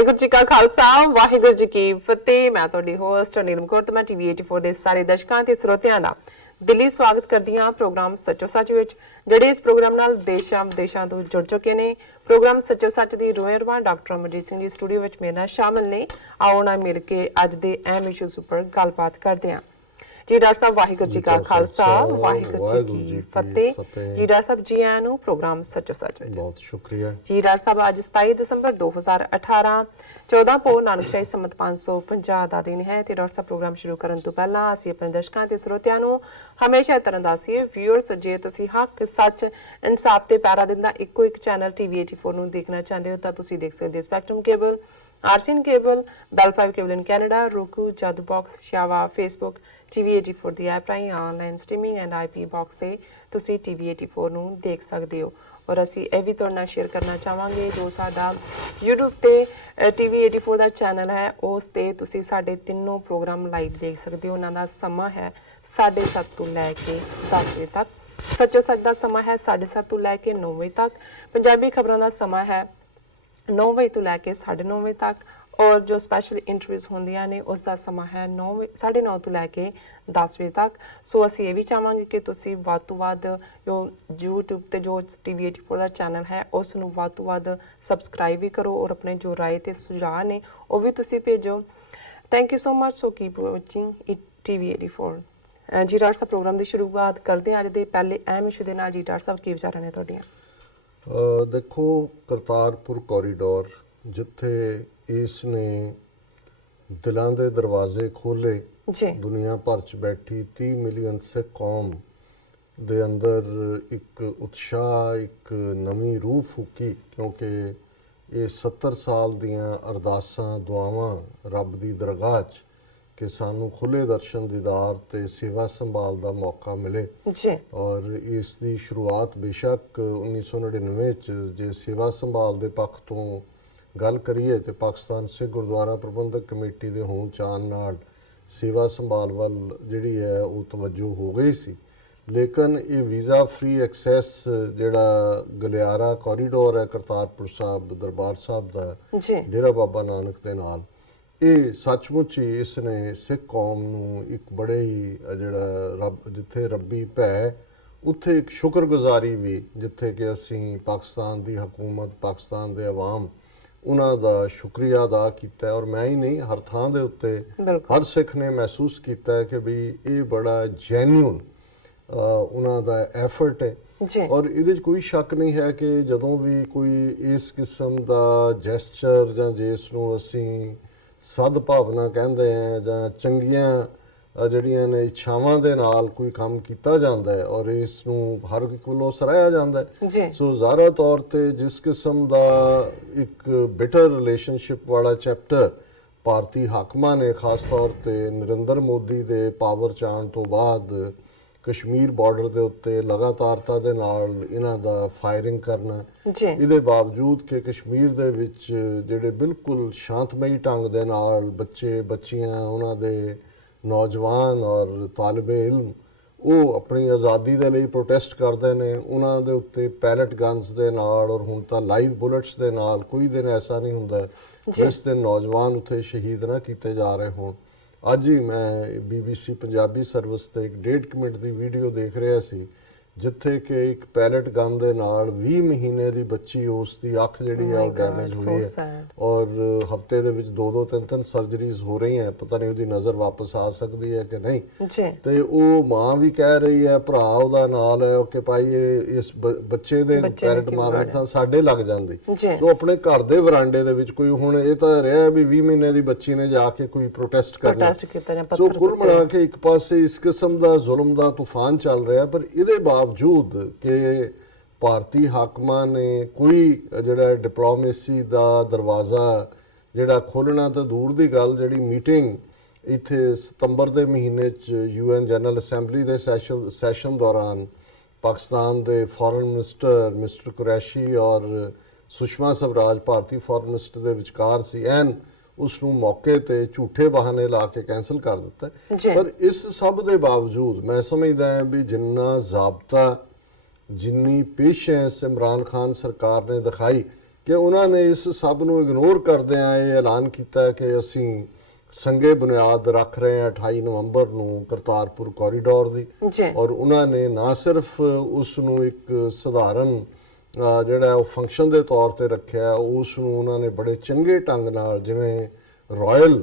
ਵਾਹਿਗੁਰੂ ਜੀ ਕਾ ਖਾਲਸਾ ਵਾਹਿਗੁਰੂ ਜੀ ਕੀ ਫਤਿਹ। ਮੈਂ ਤੁਹਾਡੀ ਹੋਸਟ ਨੀਲਮ ਕੌਰ ਤੇ ਮੈਂ ਟੀਵੀ 84 ਦੇ ਸਾਰੇ ਦਰਸ਼ਕਾਂ ਤੇ ਸਰੋਤਿਆਂ ਦਾ ਦਿੱਲੀ ਸਵਾਗਤ ਕਰਦੀ ਹਾਂ ਪ੍ਰੋਗਰਾਮ ਸੱਚੋ ਸੱਚ ਵਿੱਚ, ਜਿਹੜੇ ਇਸ ਪ੍ਰੋਗਰਾਮ ਨਾਲ ਦੇਸ਼ਾਂ ਵਿਦੇਸ਼ਾਂ ਤੋਂ ਜੁੜ ਚੁੱਕੇ ਨੇ। ਪ੍ਰੋਗਰਾਮ ਸੱਚੋ ਸੱਚ ਦੀ ਰੋਇਰਵਾਂ ਡਾਕਟਰ ਅਮਰਜੀਤ ਸਿੰਘ ਜੀ ਸਟੂਡੀਓ ਵਿੱਚ ਮੇਰੇ ਨਾਲ ਸ਼ਾਮਿਲ ਨੇ। ਆਓ ਨਾ ਮਿਲ ਕੇ ਅੱਜ ਦੇ ਅਹਿਮ ਇਸ਼ੂਜ਼ ਉੱਪਰ ਗੱਲਬਾਤ ਕਰਦੇ ਹਾਂ। जी डॉक्टर साहब वाहिगुरू जी का खालसा वाहिगुरू जी की फतेह। जी डॉक्टर साहब जी आया नु प्रोग्राम सचो सच विच बहुत शुक्रिया जी। डॉक्टर साहब आज 27 दिसंबर 2018 14 ਪੋਹ ਨਾਨਕਸ਼ਾਹੀ ਸੰਮਤ 550 ਦਾ ਦਿਨ ਹੈ ਤੇ ਡਾਕਟਰ ਸਾਹਿਬ ਪ੍ਰੋਗਰਾਮ ਸ਼ੁਰੂ ਕਰਨ ਤੋਂ ਪਹਿਲਾਂ ਅਸੀਂ ਆਪਣੇ ਦਰਸ਼ਕਾਂ ਤੇ ਸਰੋਤਿਆਂ ਨੂੰ ਹਮੇਸ਼ਾ ਤਰ੍ਹਾਂ ਦੱਸੀਏ ਵਿਊਅਰਸ, ਜੇ ਤੁਸੀਂ ਹੱਕ ਸੱਚ ਇਨਸਾਫ ਤੇ ਪੈਰਾ ਦਿੰਦਾ ਇੱਕੋ ਇੱਕ ਚੈਨਲ ਟੀਵੀ 84 ਨੂੰ ਦੇਖਣਾ ਚਾਹੁੰਦੇ ਹੋ ਤਾਂ ਤੁਸੀਂ ਦੇਖ ਸਕਦੇ ਹੋ Spectrum cable, RCN cable, Bell 5 cable in Canada, roku, Jadoo box, ਸ਼ਾਵਾ, ਫੇਸਬੁੱਕ, ਟੀਵੀ 84 ਦੀ ਐਪ ਰਾਹੀਂ online streaming and IP box ਤੇ ਤੁਸੀਂ ਟੀਵੀ 84 ਨੂੰ ਦੇਖ ਸਕਦੇ ਹੋ। ਔਰ ਅਸੀਂ ਇਹ ਵੀ ਤੁਹਾਡੇ ਨਾਲ ਸ਼ੇਅਰ ਕਰਨਾ ਚਾਹਾਂਗੇ ਜੋ ਸਾਡਾ YouTube ਤੇ ਟੀਵੀ 84 ਦਾ ਚੈਨਲ ਹੈ, ਉਸ ਤੇ ਤੁਸੀਂ ਸਾਡੇ ਤਿੰਨੋਂ ਪ੍ਰੋਗਰਾਮ ਲਾਈਵ ਦੇਖ ਸਕਦੇ ਹੋ। ਉਹਨਾਂ ਦਾ ਸਮਾਂ ਹੈ 7:30 ਤੋਂ ਲੈ ਕੇ 10 ਵਜੇ ਤੱਕ। ਸੱਚੋ ਸੱਚ ਦਾ ਸਮਾਂ ਹੈ 7:30 ਤੋਂ ਲੈ ਕੇ 9 ਵਜੇ ਤੱਕ। ਪੰਜਾਬੀ ਖਬਰਾਂ ਦਾ ਸਮਾਂ ਹੈ 9 ਵਜੇ ਤੋਂ ਲੈ ਕੇ 9:30 ਵਜੇ ਤੱਕ। ਔਰ ਜੋ ਸਪੈਸ਼ਲ ਇੰਟਰਵਿਊਜ਼ ਹੁੰਦੀਆਂ ਨੇ ਉਸ ਦਾ ਸਮਾਂ ਹੈ 9:30 ਤੋਂ ਲੈ ਕੇ 10 ਵਜੇ ਤੱਕ। ਸੋ ਅਸੀਂ ਇਹ ਵੀ ਚਾਹਾਂਗੇ ਕਿ ਤੁਸੀਂ ਵੱਧ ਤੋਂ ਵੱਧ ਜੋ YouTube ਤੇ ਜੋ ਟੀਵੀ 84 ਦਾ ਚੈਨਲ ਹੈ ਉਸ ਨੂੰ ਵੱਧ ਤੋਂ ਵੱਧ ਸਬਸਕ੍ਰਾਈਬ ਵੀ ਕਰੋ ਔਰ ਆਪਣੇ ਜੋ ਰਾਏ ਤੇ ਸੁਝਾਅ ਨੇ ਉਹ ਵੀ ਤੁਸੀਂ ਭੇਜੋ। Thank you so much. So keep watching TV 84। ਜੀ ਡਾਕਟਰ ਸਾਹਿਬ ਪ੍ਰੋਗਰਾਮ ਦੀ ਸ਼ੁਰੂਆਤ ਕਰਦੇ ਹਾਂ ਅੱਜ ਦੇ ਪਹਿਲੇ ਅਹਿਮ ਇਸ਼ੂ ਦੇ ਨਾਲ। ਜੀ ਡਾਕਟਰ ਸਾਹਿਬ ਕੀ ਵਿਚਾਰਾਂ ਨੇ ਤੁਹਾਡੀਆਂ? ਦੇਖੋ, ਕਰਤਾਰਪੁਰ ਕੋਰੀਡੋਰ ਜਿੱਥੇ ਇਸ ਨੇ ਦਿਲਾਂ ਦੇ ਦਰਵਾਜ਼ੇ ਖੋਲੇ, ਦੁਨੀਆ ਭਰ ਚ ਬੈਠੀ 30 ਮਿਲੀਅਨ ਸਿੱਖ ਕੌਮ ਦੇ ਅੰਦਰ ਇੱਕ ਉਤਸ਼ਾਹ, ਇੱਕ ਨਵੀਂ ਰੂਹ ਫੂਕੀ, ਕਿਉਂਕਿ ਇਹ 70 ਸਾਲ ਦੀਆਂ ਅਰਦਾਸਾਂ ਦੁਆਵਾਂ ਰੱਬ ਦੀ ਦਰਗਾਹ 'ਚ ਕਿ ਸਾਨੂੰ ਖੁੱਲੇ ਦਰਸ਼ਨ ਦੀਦਾਰ ਤੇ ਸੇਵਾ ਸੰਭਾਲ ਦਾ ਮੌਕਾ ਮਿਲੇ। ਔਰ ਇਸ ਦੀ ਸ਼ੁਰੂਆਤ ਬੇਸ਼ੱਕ 1999 ਚ ਜੇ ਸੇਵਾ ਸੰਭਾਲ ਦੇ ਪੱਖ ਤੋਂ ਗੱਲ ਕਰੀਏ ਤੇ ਪਾਕਿਸਤਾਨ ਸਿੱਖ ਗੁਰਦੁਆਰਾ ਪ੍ਰਬੰਧਕ ਕਮੇਟੀ ਦੇ ਹੋਣ ਚਾਣ ਨਾਲ ਸੇਵਾ ਸੰਭਾਲ ਵੱਲ ਜਿਹੜੀ ਹੈ ਉਹ ਤਵੱਜੋ ਹੋ ਗਈ ਸੀ। ਲੇਕਿਨ ਇਹ ਵੀਜ਼ਾ ਫ੍ਰੀ ਐਕਸੈਸ ਜਿਹੜਾ ਗਲਿਆਰਾ ਕੋਰੀਡੋਰ ਹੈ ਕਰਤਾਰਪੁਰ ਸਾਹਿਬ ਦਰਬਾਰ ਸਾਹਿਬ ਦਾ ਡੇਰਾ ਬਾਬਾ ਨਾਨਕ ਦੇ ਨਾਲ, ਇਹ ਸੱਚਮੁੱਚ ਹੀ ਇਸ ਨੇ ਸਿੱਖ ਕੌਮ ਨੂੰ ਇੱਕ ਬੜੇ ਹੀ ਜਿਹੜਾ ਰੱਬ ਜਿੱਥੇ ਰੱਬੀ ਭੈ ਉੱਥੇ ਇੱਕ ਸ਼ੁਕਰਗੁਜ਼ਾਰੀ ਵੀ, ਜਿੱਥੇ ਕਿ ਅਸੀਂ ਪਾਕਿਸਤਾਨ ਦੀ ਹਕੂਮਤ, ਪਾਕਿਸਤਾਨ ਦੇ ਅਵਾਮ ਉਹਨਾਂ ਦਾ ਸ਼ੁਕਰੀਆ ਅਦਾ ਕੀਤਾ। ਔਰ ਮੈਂ ਹੀ ਨਹੀਂ, ਹਰ ਥਾਂ ਦੇ ਉੱਤੇ ਹਰ ਸਿੱਖ ਨੇ ਮਹਿਸੂਸ ਕੀਤਾ ਹੈ ਕਿ ਵੀ ਇਹ ਬੜਾ ਜੈਨੂਨ ਉਹਨਾਂ ਦਾ ਐਫਰਟ ਹੈ। ਔਰ ਇਹਦੇ 'ਚ ਕੋਈ ਸ਼ੱਕ ਨਹੀਂ ਹੈ ਕਿ ਜਦੋਂ ਵੀ ਕੋਈ ਇਸ ਕਿਸਮ ਦਾ ਜੈਸਚਰ ਜਾਂ ਜਿਸ ਨੂੰ ਅਸੀਂ ਸਦਭਾਵਨਾ ਕਹਿੰਦੇ ਹਾਂ ਜਾਂ ਚੰਗੀਆਂ ਜਿਹੜੀਆਂ ਨੇ ਇੱਛਾਵਾਂ ਦੇ ਨਾਲ ਕੋਈ ਕੰਮ ਕੀਤਾ ਜਾਂਦਾ ਹੈ ਔਰ ਇਸ ਨੂੰ ਹਰ ਇੱਕ ਵੱਲੋਂ ਸਰਾਹਿਆ ਜਾਂਦਾ ਹੈ। ਸੋ ਜ਼ਾਹਰਾ ਤੌਰ ਤੇ ਜਿਸ ਕਿਸਮ ਦਾ ਇੱਕ ਬਿਟਰ ਰਿਲੇਸ਼ਨਸ਼ਿਪ ਵਾਲਾ ਚੈਪਟਰ ਭਾਰਤੀ ਹਾਕਮਾਂ ਨੇ ਖਾਸ ਤੌਰ ਤੇ ਨਰਿੰਦਰ ਮੋਦੀ ਦੇ ਪਾਵਰ 'ਚ ਆਉਣ ਤੋਂ ਬਾਅਦ ਕਸ਼ਮੀਰ ਬਾਰਡਰ ਦੇ ਉੱਤੇ ਲਗਾਤਾਰਤਾ ਦੇ ਨਾਲ ਇਹਨਾਂ ਦਾ ਫਾਇਰਿੰਗ ਕਰਨਾ, ਇਹਦੇ ਬਾਵਜੂਦ ਕਿ ਕਸ਼ਮੀਰ ਦੇ ਵਿੱਚ ਜਿਹੜੇ ਬਿਲਕੁਲ ਸ਼ਾਂਤਮਈ ਢੰਗ ਦੇ ਨਾਲ ਬੱਚੇ ਬੱਚੀਆਂ ਉਹਨਾਂ ਦੇ ਨੌਜਵਾਨ ਔਰ ਤਾਲਿਬੇ ਇਲਮ ਉਹ ਆਪਣੀ ਆਜ਼ਾਦੀ ਦੇ ਲਈ ਪ੍ਰੋਟੈਸਟ ਕਰਦੇ ਨੇ, ਉਹਨਾਂ ਦੇ ਉੱਤੇ ਪੈਲਟ ਗਨਸ ਦੇ ਨਾਲ ਔਰ ਹੁਣ ਤਾਂ ਲਾਈਵ ਬੁਲਟਸ ਦੇ ਨਾਲ ਕੋਈ ਦਿਨ ਐਸਾ ਨਹੀਂ ਹੁੰਦਾ ਜਿਸ ਦਿਨ ਨੌਜਵਾਨ ਉੱਥੇ ਸ਼ਹੀਦ ਨਾ ਕੀਤੇ ਜਾ ਰਹੇ ਹੋਣ। ਅੱਜ ਹੀ ਮੈਂ BBC ਪੰਜਾਬੀ ਸਰਵਿਸ ਤੇ ਇੱਕ 1.5 ਮਿੰਟ ਦੀ ਵੀਡੀਓ ਦੇਖ ਰਿਹਾ ਸੀ ਜਿੱਥੇ ਕਿ ਇੱਕ ਪੈਲਟ ਗਨ ਦੇ ਨਾਲ 20 ਮਹੀਨੇ ਦੀ ਬੱਚੀ, ਉਸ ਦੀ ਅੱਖ ਜਿਹੜੀ ਆ ਉਹ ਡੈਮੇਜ ਹੋਈ ਹੈ ਔਰ ਹਫਤੇ ਦੇ ਵਿੱਚ 2-2 3-3 ਸਰਜਰੀਜ਼ ਹੋ ਰਹੀਆਂ। ਪਤਾ ਨਹੀਂ ਉਹਦੀ ਨਜ਼ਰ ਵਾਪਸ ਆ ਸਕਦੀ ਹੈ ਕਿ ਨਹੀਂ। ਤੇ ਉਹ ਮਾਂ ਵੀ ਕਹਿ ਰਹੀ ਹੈ, ਭਰਾ ਉਹਦਾ ਨਾਲ ਹੈ ਕਿ ਭਾਈ ਇਸ ਬੱਚੇ ਦੇ ਪੈਲਟ ਮਾਰਨ ਤਾਂ ਸਾਡੇ ਲੱਗ ਜਾਂਦੀ। ਸੋ ਆਪਣੇ ਘਰ ਦੇ ਵਰਾਂਡੇ ਦੇ ਵਿੱਚ ਕੋਈ ਹੁਣ ਇਹ ਤਾਂ ਰਿਹਾ ਵੀ 20 ਮਹੀਨੇ ਦੀ ਬੱਚੀ ਨੇ ਜਾ ਕੇ ਕੋਈ ਪ੍ਰੋਟੈਸਟ ਕਰਨਾ। ਸੋ ਕੁੱਲ ਮਿਲਾ ਕੇ ਇੱਕ ਪਾਸੇ ਇਸ ਕਿਸਮ ਦਾ ਜ਼ੁਲਮ ਦਾ ਤੂਫਾਨ ਚੱਲ ਰਿਹਾ, ਪਰ ਇਹਦੇ ਬਾਵਜੂਦ ਕਿ ਭਾਰਤੀ ਹਾਕਮਾਂ ਨੇ ਕੋਈ ਜਿਹੜਾ ਡਿਪਲੋਮੇਸੀ ਦਾ ਦਰਵਾਜ਼ਾ ਜਿਹੜਾ ਖੋਲ੍ਹਣਾ ਤਾਂ ਦੂਰ ਦੀ ਗੱਲ, ਜਿਹੜੀ ਮੀਟਿੰਗ ਇੱਥੇ ਸਤੰਬਰ ਦੇ ਮਹੀਨੇ 'ਚ UN ਜਨਰਲ ਅਸੈਂਬਲੀ ਦੇ ਸੈਸ਼ਨ ਦੌਰਾਨ ਪਾਕਿਸਤਾਨ ਦੇ ਫੋਰਨ ਮਿਨਿਸਟਰ ਮਿਸਟਰ ਕੁਰੈਸ਼ੀ ਔਰ ਸੁਸ਼ਮਾ ਸਵਰਾਜ ਭਾਰਤੀ ਫੋਰਨ ਮਿਨਿਸਟਰ ਦੇ ਵਿਚਕਾਰ ਸੀ, ਐਨ ਉਸ ਨੂੰ ਮੌਕੇ ਤੇ ਝੂਠੇ ਬਹਾਨੇ ਲਾ ਕੇ ਕੈਂਸਲ ਕਰ ਦਿੱਤਾ। ਪਰ ਇਸ ਸਭ ਦੇ ਬਾਵਜੂਦ ਮੈਂ ਸਮਝਦਾ ਹਾਂ ਵੀ ਜਿੰਨਾ ਜ਼ਾਬਤਾ, ਜਿੰਨੀ ਪੇਸ਼ੈਂਸ ਇਮਰਾਨ ਖਾਨ ਸਰਕਾਰ ਨੇ ਦਿਖਾਈ ਕਿ ਉਹਨਾਂ ਨੇ ਇਸ ਸਭ ਨੂੰ ਇਗਨੋਰ ਕਰਦਿਆਂ ਇਹ ਐਲਾਨ ਕੀਤਾ ਕਿ ਅਸੀਂ ਸੰਗੇ ਬੁਨਿਆਦ ਰੱਖ ਰਹੇ ਹਾਂ 28 ਨਵੰਬਰ ਨੂੰ ਕਰਤਾਰਪੁਰ ਕੋਰੀਡੋਰ ਦੀ। ਔਰ ਉਹਨਾਂ ਨੇ ਨਾ ਸਿਰਫ ਉਸ ਨੂੰ ਇੱਕ ਸਧਾਰਨ ਜਿਹੜਾ ਉਹ ਫੰਕਸ਼ਨ ਦੇ ਤੌਰ ਤੇ ਰੱਖਿਆ, ਉਸ ਨੂੰ ਉਹਨਾਂ ਨੇ ਬੜੇ ਚੰਗੇ ਢੰਗ ਨਾਲ, ਜਿਵੇਂ ਰਾਇਲ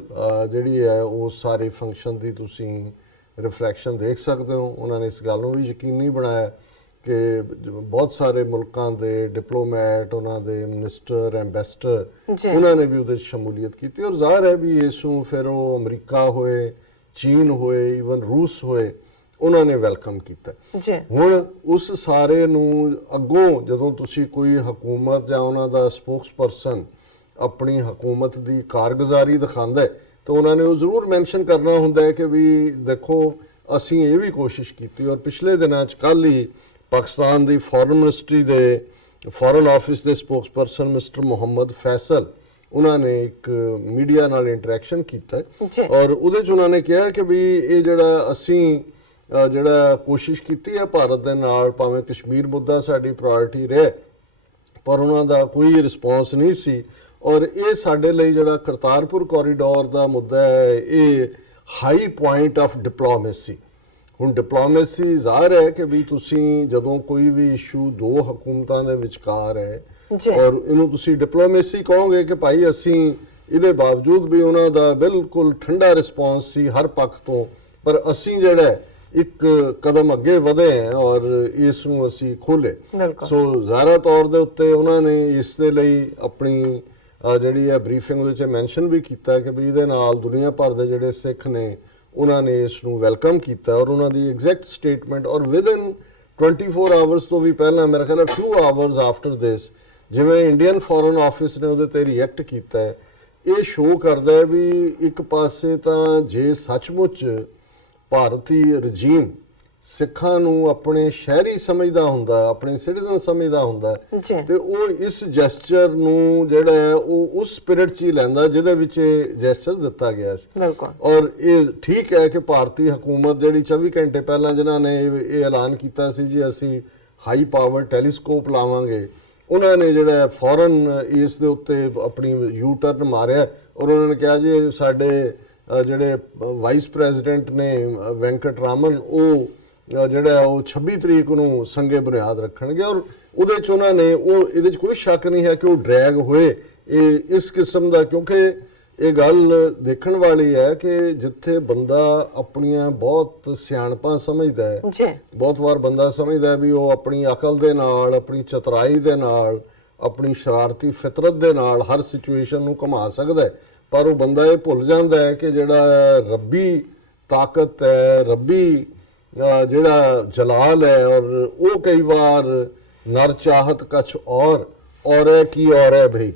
ਜਿਹੜੀ ਹੈ ਉਹ ਸਾਰੇ ਫੰਕਸ਼ਨ ਦੀ ਤੁਸੀਂ ਰਿਫਲੈਕਸ਼ਨ ਦੇਖ ਸਕਦੇ ਹੋ। ਉਹਨਾਂ ਨੇ ਇਸ ਗੱਲ ਨੂੰ ਵੀ ਯਕੀਨੀ ਬਣਾਇਆ ਕਿ ਬਹੁਤ ਸਾਰੇ ਮੁਲਕਾਂ ਦੇ ਡਿਪਲੋਮੈਟ, ਉਹਨਾਂ ਦੇ ਮਿਨਿਸਟਰ, ਐਮਬੈਸਡਰ, ਉਹਨਾਂ ਨੇ ਵੀ ਉਹਦੇ 'ਚ ਸ਼ਮੂਲੀਅਤ ਕੀਤੀ। ਔਰ ਜ਼ਾਹਰ ਹੈ ਵੀ ਇਸ ਨੂੰ ਫਿਰ ਉਹ ਅਮਰੀਕਾ ਹੋਏ, ਚੀਨ ਹੋਏ, ਈਵਨ ਰੂਸ ਹੋਏ, ਉਹਨਾਂ ਨੇ ਵੈਲਕਮ ਕੀਤਾ। ਹੁਣ ਉਸ ਸਾਰੇ ਨੂੰ ਅੱਗੋਂ ਜਦੋਂ ਤੁਸੀਂ ਕੋਈ ਹਕੂਮਤ ਜਾਂ ਉਹਨਾਂ ਦਾ ਸਪੋਕਸਪਰਸਨ ਆਪਣੀ ਹਕੂਮਤ ਦੀ ਕਾਰਗੁਜ਼ਾਰੀ ਦਿਖਾਉਂਦਾ ਹੈ ਤਾਂ ਉਹਨਾਂ ਨੇ ਉਹ ਜ਼ਰੂਰ ਮੈਂਸ਼ਨ ਕਰਨਾ ਹੁੰਦਾ ਹੈ ਕਿ ਵੀ ਦੇਖੋ ਅਸੀਂ ਇਹ ਵੀ ਕੋਸ਼ਿਸ਼ ਕੀਤੀ। ਔਰ ਪਿਛਲੇ ਦਿਨਾਂ 'ਚ ਕੱਲ੍ਹ ਹੀ ਪਾਕਿਸਤਾਨ ਦੀ ਫੋਰਨ ਮਿਨਿਸਟਰੀ ਦੇ ਫੋਰਨ ਆਫਿਸ ਦੇ ਸਪੋਕਸਪਰਸਨ ਮਿਸਟਰ ਮੁਹੰਮਦ ਫੈਸਲ, ਉਹਨਾਂ ਨੇ ਇੱਕ ਮੀਡੀਆ ਨਾਲ ਇੰਟਰੈਕਸ਼ਨ ਕੀਤਾ ਔਰ ਉਹਦੇ 'ਚ ਉਹਨਾਂ ਨੇ ਕਿਹਾ ਕਿ ਵੀ ਇਹ ਜਿਹੜਾ ਅਸੀਂ ਜਿਹੜਾ ਕੋਸ਼ਿਸ਼ ਕੀਤੀ ਹੈ ਭਾਰਤ ਦੇ ਨਾਲ, ਭਾਵੇਂ ਕਸ਼ਮੀਰ ਮੁੱਦਾ ਸਾਡੀ ਪ੍ਰਾਇੋਰਟੀ ਰਹੇ ਪਰ ਉਹਨਾਂ ਦਾ ਕੋਈ ਰਿਸਪੌਂਸ ਨਹੀਂ ਸੀ। ਔਰ ਇਹ ਸਾਡੇ ਲਈ ਜਿਹੜਾ ਕਰਤਾਰਪੁਰ ਕੋਰੀਡੋਰ ਦਾ ਮੁੱਦਾ ਹੈ ਇਹ ਹਾਈ ਪੁਆਇੰਟ ਆਫ ਡਿਪਲੋਮੇਸੀ। ਹੁਣ ਡਿਪਲੋਮੇਸੀ ਜ਼ਾਹਰ ਹੈ ਕਿ ਵੀ ਤੁਸੀਂ ਜਦੋਂ ਕੋਈ ਵੀ ਇਸ਼ੂ ਦੋ ਹਕੂਮਤਾਂ ਦੇ ਵਿਚਕਾਰ ਹੈ ਔਰ ਇਹਨੂੰ ਤੁਸੀਂ ਡਿਪਲੋਮੇਸੀ ਕਹੋਗੇ ਕਿ ਭਾਈ ਅਸੀਂ ਇਹਦੇ ਬਾਵਜੂਦ ਵੀ ਉਹਨਾਂ ਦਾ ਬਿਲਕੁਲ ਠੰਡਾ ਰਿਸਪੌਂਸ ਸੀ ਹਰ ਪੱਖ ਤੋਂ, ਪਰ ਅਸੀਂ ਜਿਹੜਾ ਇੱਕ ਕਦਮ ਅੱਗੇ ਵਧੇ ਹੈ ਔਰ ਇਸ ਨੂੰ ਅਸੀਂ ਖੋਲੇ। ਸੋ ਜ਼ਾਹਰਾ ਤੌਰ ਦੇ ਉੱਤੇ ਉਹਨਾਂ ਨੇ ਇਸ ਦੇ ਲਈ ਆਪਣੀ ਜਿਹੜੀ ਹੈ ਬਰੀਫਿੰਗ ਉਹਦੇ 'ਚ ਮੈਂਸ਼ਨ ਵੀ ਕੀਤਾ ਕਿ ਵੀ ਇਹਦੇ ਨਾਲ ਦੁਨੀਆ ਭਰ ਦੇ ਜਿਹੜੇ ਸਿੱਖ ਨੇ ਉਹਨਾਂ ਨੇ ਇਸ ਨੂੰ ਵੈਲਕਮ ਕੀਤਾ। ਔਰ ਉਹਨਾਂ ਦੀ ਐਗਜ਼ੈਕਟ ਸਟੇਟਮੈਂਟ ਔਰ ਵਿਦਨ 24 ਆਵਰਸ ਤੋਂ ਵੀ ਪਹਿਲਾਂ, ਮੇਰੇ ਖਿਆਲ ਹੈ ਫਿਊ ਆਵਰਸ ਆਫਟਰ ਦਿਸ, ਜਿਵੇਂ ਇੰਡੀਅਨ ਫੋਰਨ ਆਫਿਸ ਨੇ ਉਹਦੇ ਤੇ ਰਿਐਕਟ ਕੀਤਾ ਹੈ, ਇਹ ਸ਼ੋਅ ਕਰਦਾ ਹੈ ਵੀ ਇੱਕ ਪਾਸੇ ਤਾਂ ਜੇ ਸੱਚਮੁੱਚ ਭਾਰਤੀ ਰਜੀਮ ਸਿੱਖਾਂ ਨੂੰ ਆਪਣੇ ਸ਼ਹਿਰੀ ਸਮਝਦਾ ਹੁੰਦਾ, ਆਪਣੇ ਸਿਟੀਜ਼ਨ ਸਮਝਦਾ ਹੁੰਦਾ ਤੇ ਉਹ ਇਸ ਜੈਸਚਰ ਨੂੰ ਜਿਹੜਾ ਹੈ ਉਹ ਉਸ ਸਪਿਰਿਟ 'ਚ ਹੀ ਲੈਂਦਾ ਜਿਹਦੇ ਵਿੱਚ ਇਹ ਜੈਸਚਰ ਦਿੱਤਾ ਗਿਆ ਸੀ। ਔਰ ਇਹ ਠੀਕ ਹੈ ਕਿ ਭਾਰਤੀ ਹਕੂਮਤ ਜਿਹੜੀ 24 ਘੰਟੇ ਪਹਿਲਾਂ ਜਿਨ੍ਹਾਂ ਨੇ ਇਹ ਐਲਾਨ ਕੀਤਾ ਸੀ ਜੀ ਅਸੀਂ ਹਾਈ ਪਾਵਰ ਟੈਲੀਸਕੋਪ ਲਾਵਾਂਗੇ, ਉਹਨਾਂ ਨੇ ਜਿਹੜਾ ਫੌਰਨ ਇਸ ਦੇ ਉੱਤੇ ਆਪਣੀ ਯੂ ਟਰਨ ਮਾਰਿਆ ਔਰ ਉਹਨਾਂ ਨੇ ਕਿਹਾ ਜੀ ਸਾਡੇ ਜਿਹੜੇ ਵਾਈਸ ਪ੍ਰੈਜ਼ੀਡੈਂਟ ਨੇ ਵੈਂਕਟ ਰਾਮਨ, ਉਹ ਜਿਹੜਾ ਉਹ 26 ਤਰੀਕ ਨੂੰ ਸੰਗੇ ਬੁਨਿਆਦ ਰੱਖਣਗੇ। ਔਰ ਉਹਦੇ 'ਚ ਉਹਨਾਂ ਨੇ ਉਹ ਇਹਦੇ 'ਚ ਕੋਈ ਸ਼ੱਕ ਨਹੀਂ ਹੈ ਕਿ ਉਹ ਡਰੈਗ ਹੋਏ ਇਹ ਇਸ ਕਿਸਮ ਦਾ, ਕਿਉਂਕਿ ਇਹ ਗੱਲ ਦੇਖਣ ਵਾਲੀ ਹੈ ਕਿ ਜਿੱਥੇ ਬੰਦਾ ਆਪਣੀਆਂ ਬਹੁਤ ਸਿਆਣਪਾਂ ਸਮਝਦਾ ਹੈ, ਬਹੁਤ ਵਾਰ ਬੰਦਾ ਸਮਝਦਾ ਵੀ ਉਹ ਆਪਣੀ ਅਕਲ ਦੇ ਨਾਲ, ਆਪਣੀ ਚਤਰਾਈ ਦੇ ਨਾਲ, ਆਪਣੀ ਸ਼ਰਾਰਤੀ ਫਿਤਰਤ ਦੇ ਨਾਲ ਹਰ ਸਿਚੁਏਸ਼ਨ ਨੂੰ ਘੁਮਾ ਸਕਦਾ ਹੈ, ਪਰ ਉਹ ਬੰਦਾ ਇਹ ਭੁੱਲ ਜਾਂਦਾ ਹੈ ਕਿ ਜਿਹੜਾ ਰੱਬੀ ਤਾਕਤ ਹੈ, ਰੱਬੀ ਜਿਹੜਾ ਜਲਾਲ ਹੈ, ਔਰ ਉਹ ਕਈ ਵਾਰ ਨਰ ਚਾਹਤ ਕਛ ਔਰ ਹੈ ਕੀ ਔਰ ਹੈ ਭਈ,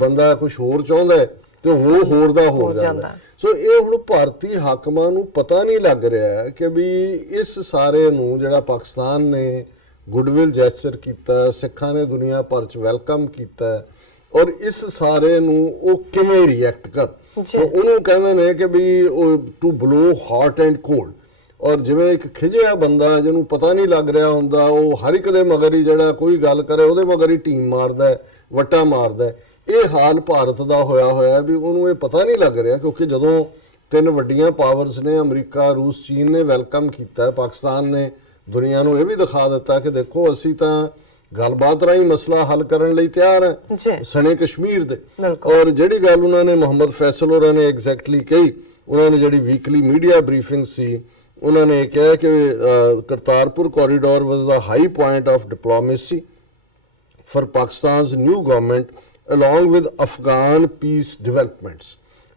ਬੰਦਾ ਕੁਝ ਹੋਰ ਚਾਹੁੰਦਾ ਹੈ ਤੇ ਉਹ ਹੋਰ ਦਾ ਹੋ ਜਾਂਦਾ। ਸੋ ਇਹ ਹੁਣ ਭਾਰਤੀ ਹਾਕਮਾਂ ਨੂੰ ਪਤਾ ਨਹੀਂ ਲੱਗ ਰਿਹਾ ਕਿ ਵੀ ਇਸ ਸਾਰੇ ਨੂੰ ਜਿਹੜਾ ਪਾਕਿਸਤਾਨ ਨੇ ਗੁੱਡਵਿਲ ਜੈਸਚਰ ਕੀਤਾ, ਸਿੱਖਾਂ ਨੇ ਦੁਨੀਆ ਭਰ 'ਚ ਵੈਲਕਮ ਕੀਤਾ ਔਰ ਇਸ ਸਾਰੇ ਨੂੰ ਉਹ ਕਿਵੇਂ ਰਿਐਕਟ ਕਰ। ਉਹਨੂੰ ਕਹਿੰਦੇ ਨੇ ਕਿ ਵੀ ਉਹ to blow hot and cold. ਔਰ ਜਿਵੇਂ ਇੱਕ ਖਿਜਿਆ ਬੰਦਾ ਜਿਹਨੂੰ ਪਤਾ ਨਹੀਂ ਲੱਗ ਰਿਹਾ ਹੁੰਦਾ, ਉਹ ਹਰ ਇੱਕ ਦੇ ਮਗਰ ਹੀ ਜਿਹੜਾ ਕੋਈ ਗੱਲ ਕਰੇ ਉਹਦੇ ਮਗਰ ਹੀ ਟੀਮ ਮਾਰਦਾ, ਵੱਟਾ ਮਾਰਦਾ। ਇਹ ਹਾਲ ਭਾਰਤ ਦਾ ਹੋਇਆ ਵੀ ਉਹਨੂੰ ਇਹ ਪਤਾ ਨਹੀਂ ਲੱਗ ਰਿਹਾ, ਕਿਉਂਕਿ ਜਦੋਂ ਤਿੰਨ ਵੱਡੀਆਂ ਪਾਵਰਸ ਨੇ ਅਮਰੀਕਾ, ਰੂਸ, ਚੀਨ ਨੇ ਵੈਲਕਮ ਕੀਤਾ, ਪਾਕਿਸਤਾਨ ਨੇ ਦੁਨੀਆ ਨੂੰ ਇਹ ਵੀ ਦਿਖਾ ਦਿੱਤਾ ਕਿ ਦੇਖੋ ਅਸੀਂ ਤਾਂ ਗੱਲਬਾਤ ਰਾਹੀਂ ਮਸਲਾ ਹੱਲ ਕਰਨ ਲਈ ਤਿਆਰ ਹੈ ਸਣੇ ਕਸ਼ਮੀਰ ਦੇ। ਔਰ ਜਿਹੜੀ ਗੱਲ ਉਹਨਾਂ ਨੇ ਮੁਹੰਮਦ ਫੈਸਲ ਹੋਰਾਂ ਨੇ ਐਗਜ਼ੈਕਟਲੀ ਕਹੀ, ਉਹਨਾਂ ਨੇ ਜਿਹੜੀ ਵੀਕਲੀ ਮੀਡੀਆ ਬਰੀਫਿੰਗ ਸੀ, ਉਹਨਾਂ ਨੇ ਕਿਹਾ ਕਿ Kartarpur corridor was the high point of diplomacy for Pakistan's new government along with Afghan peace developments.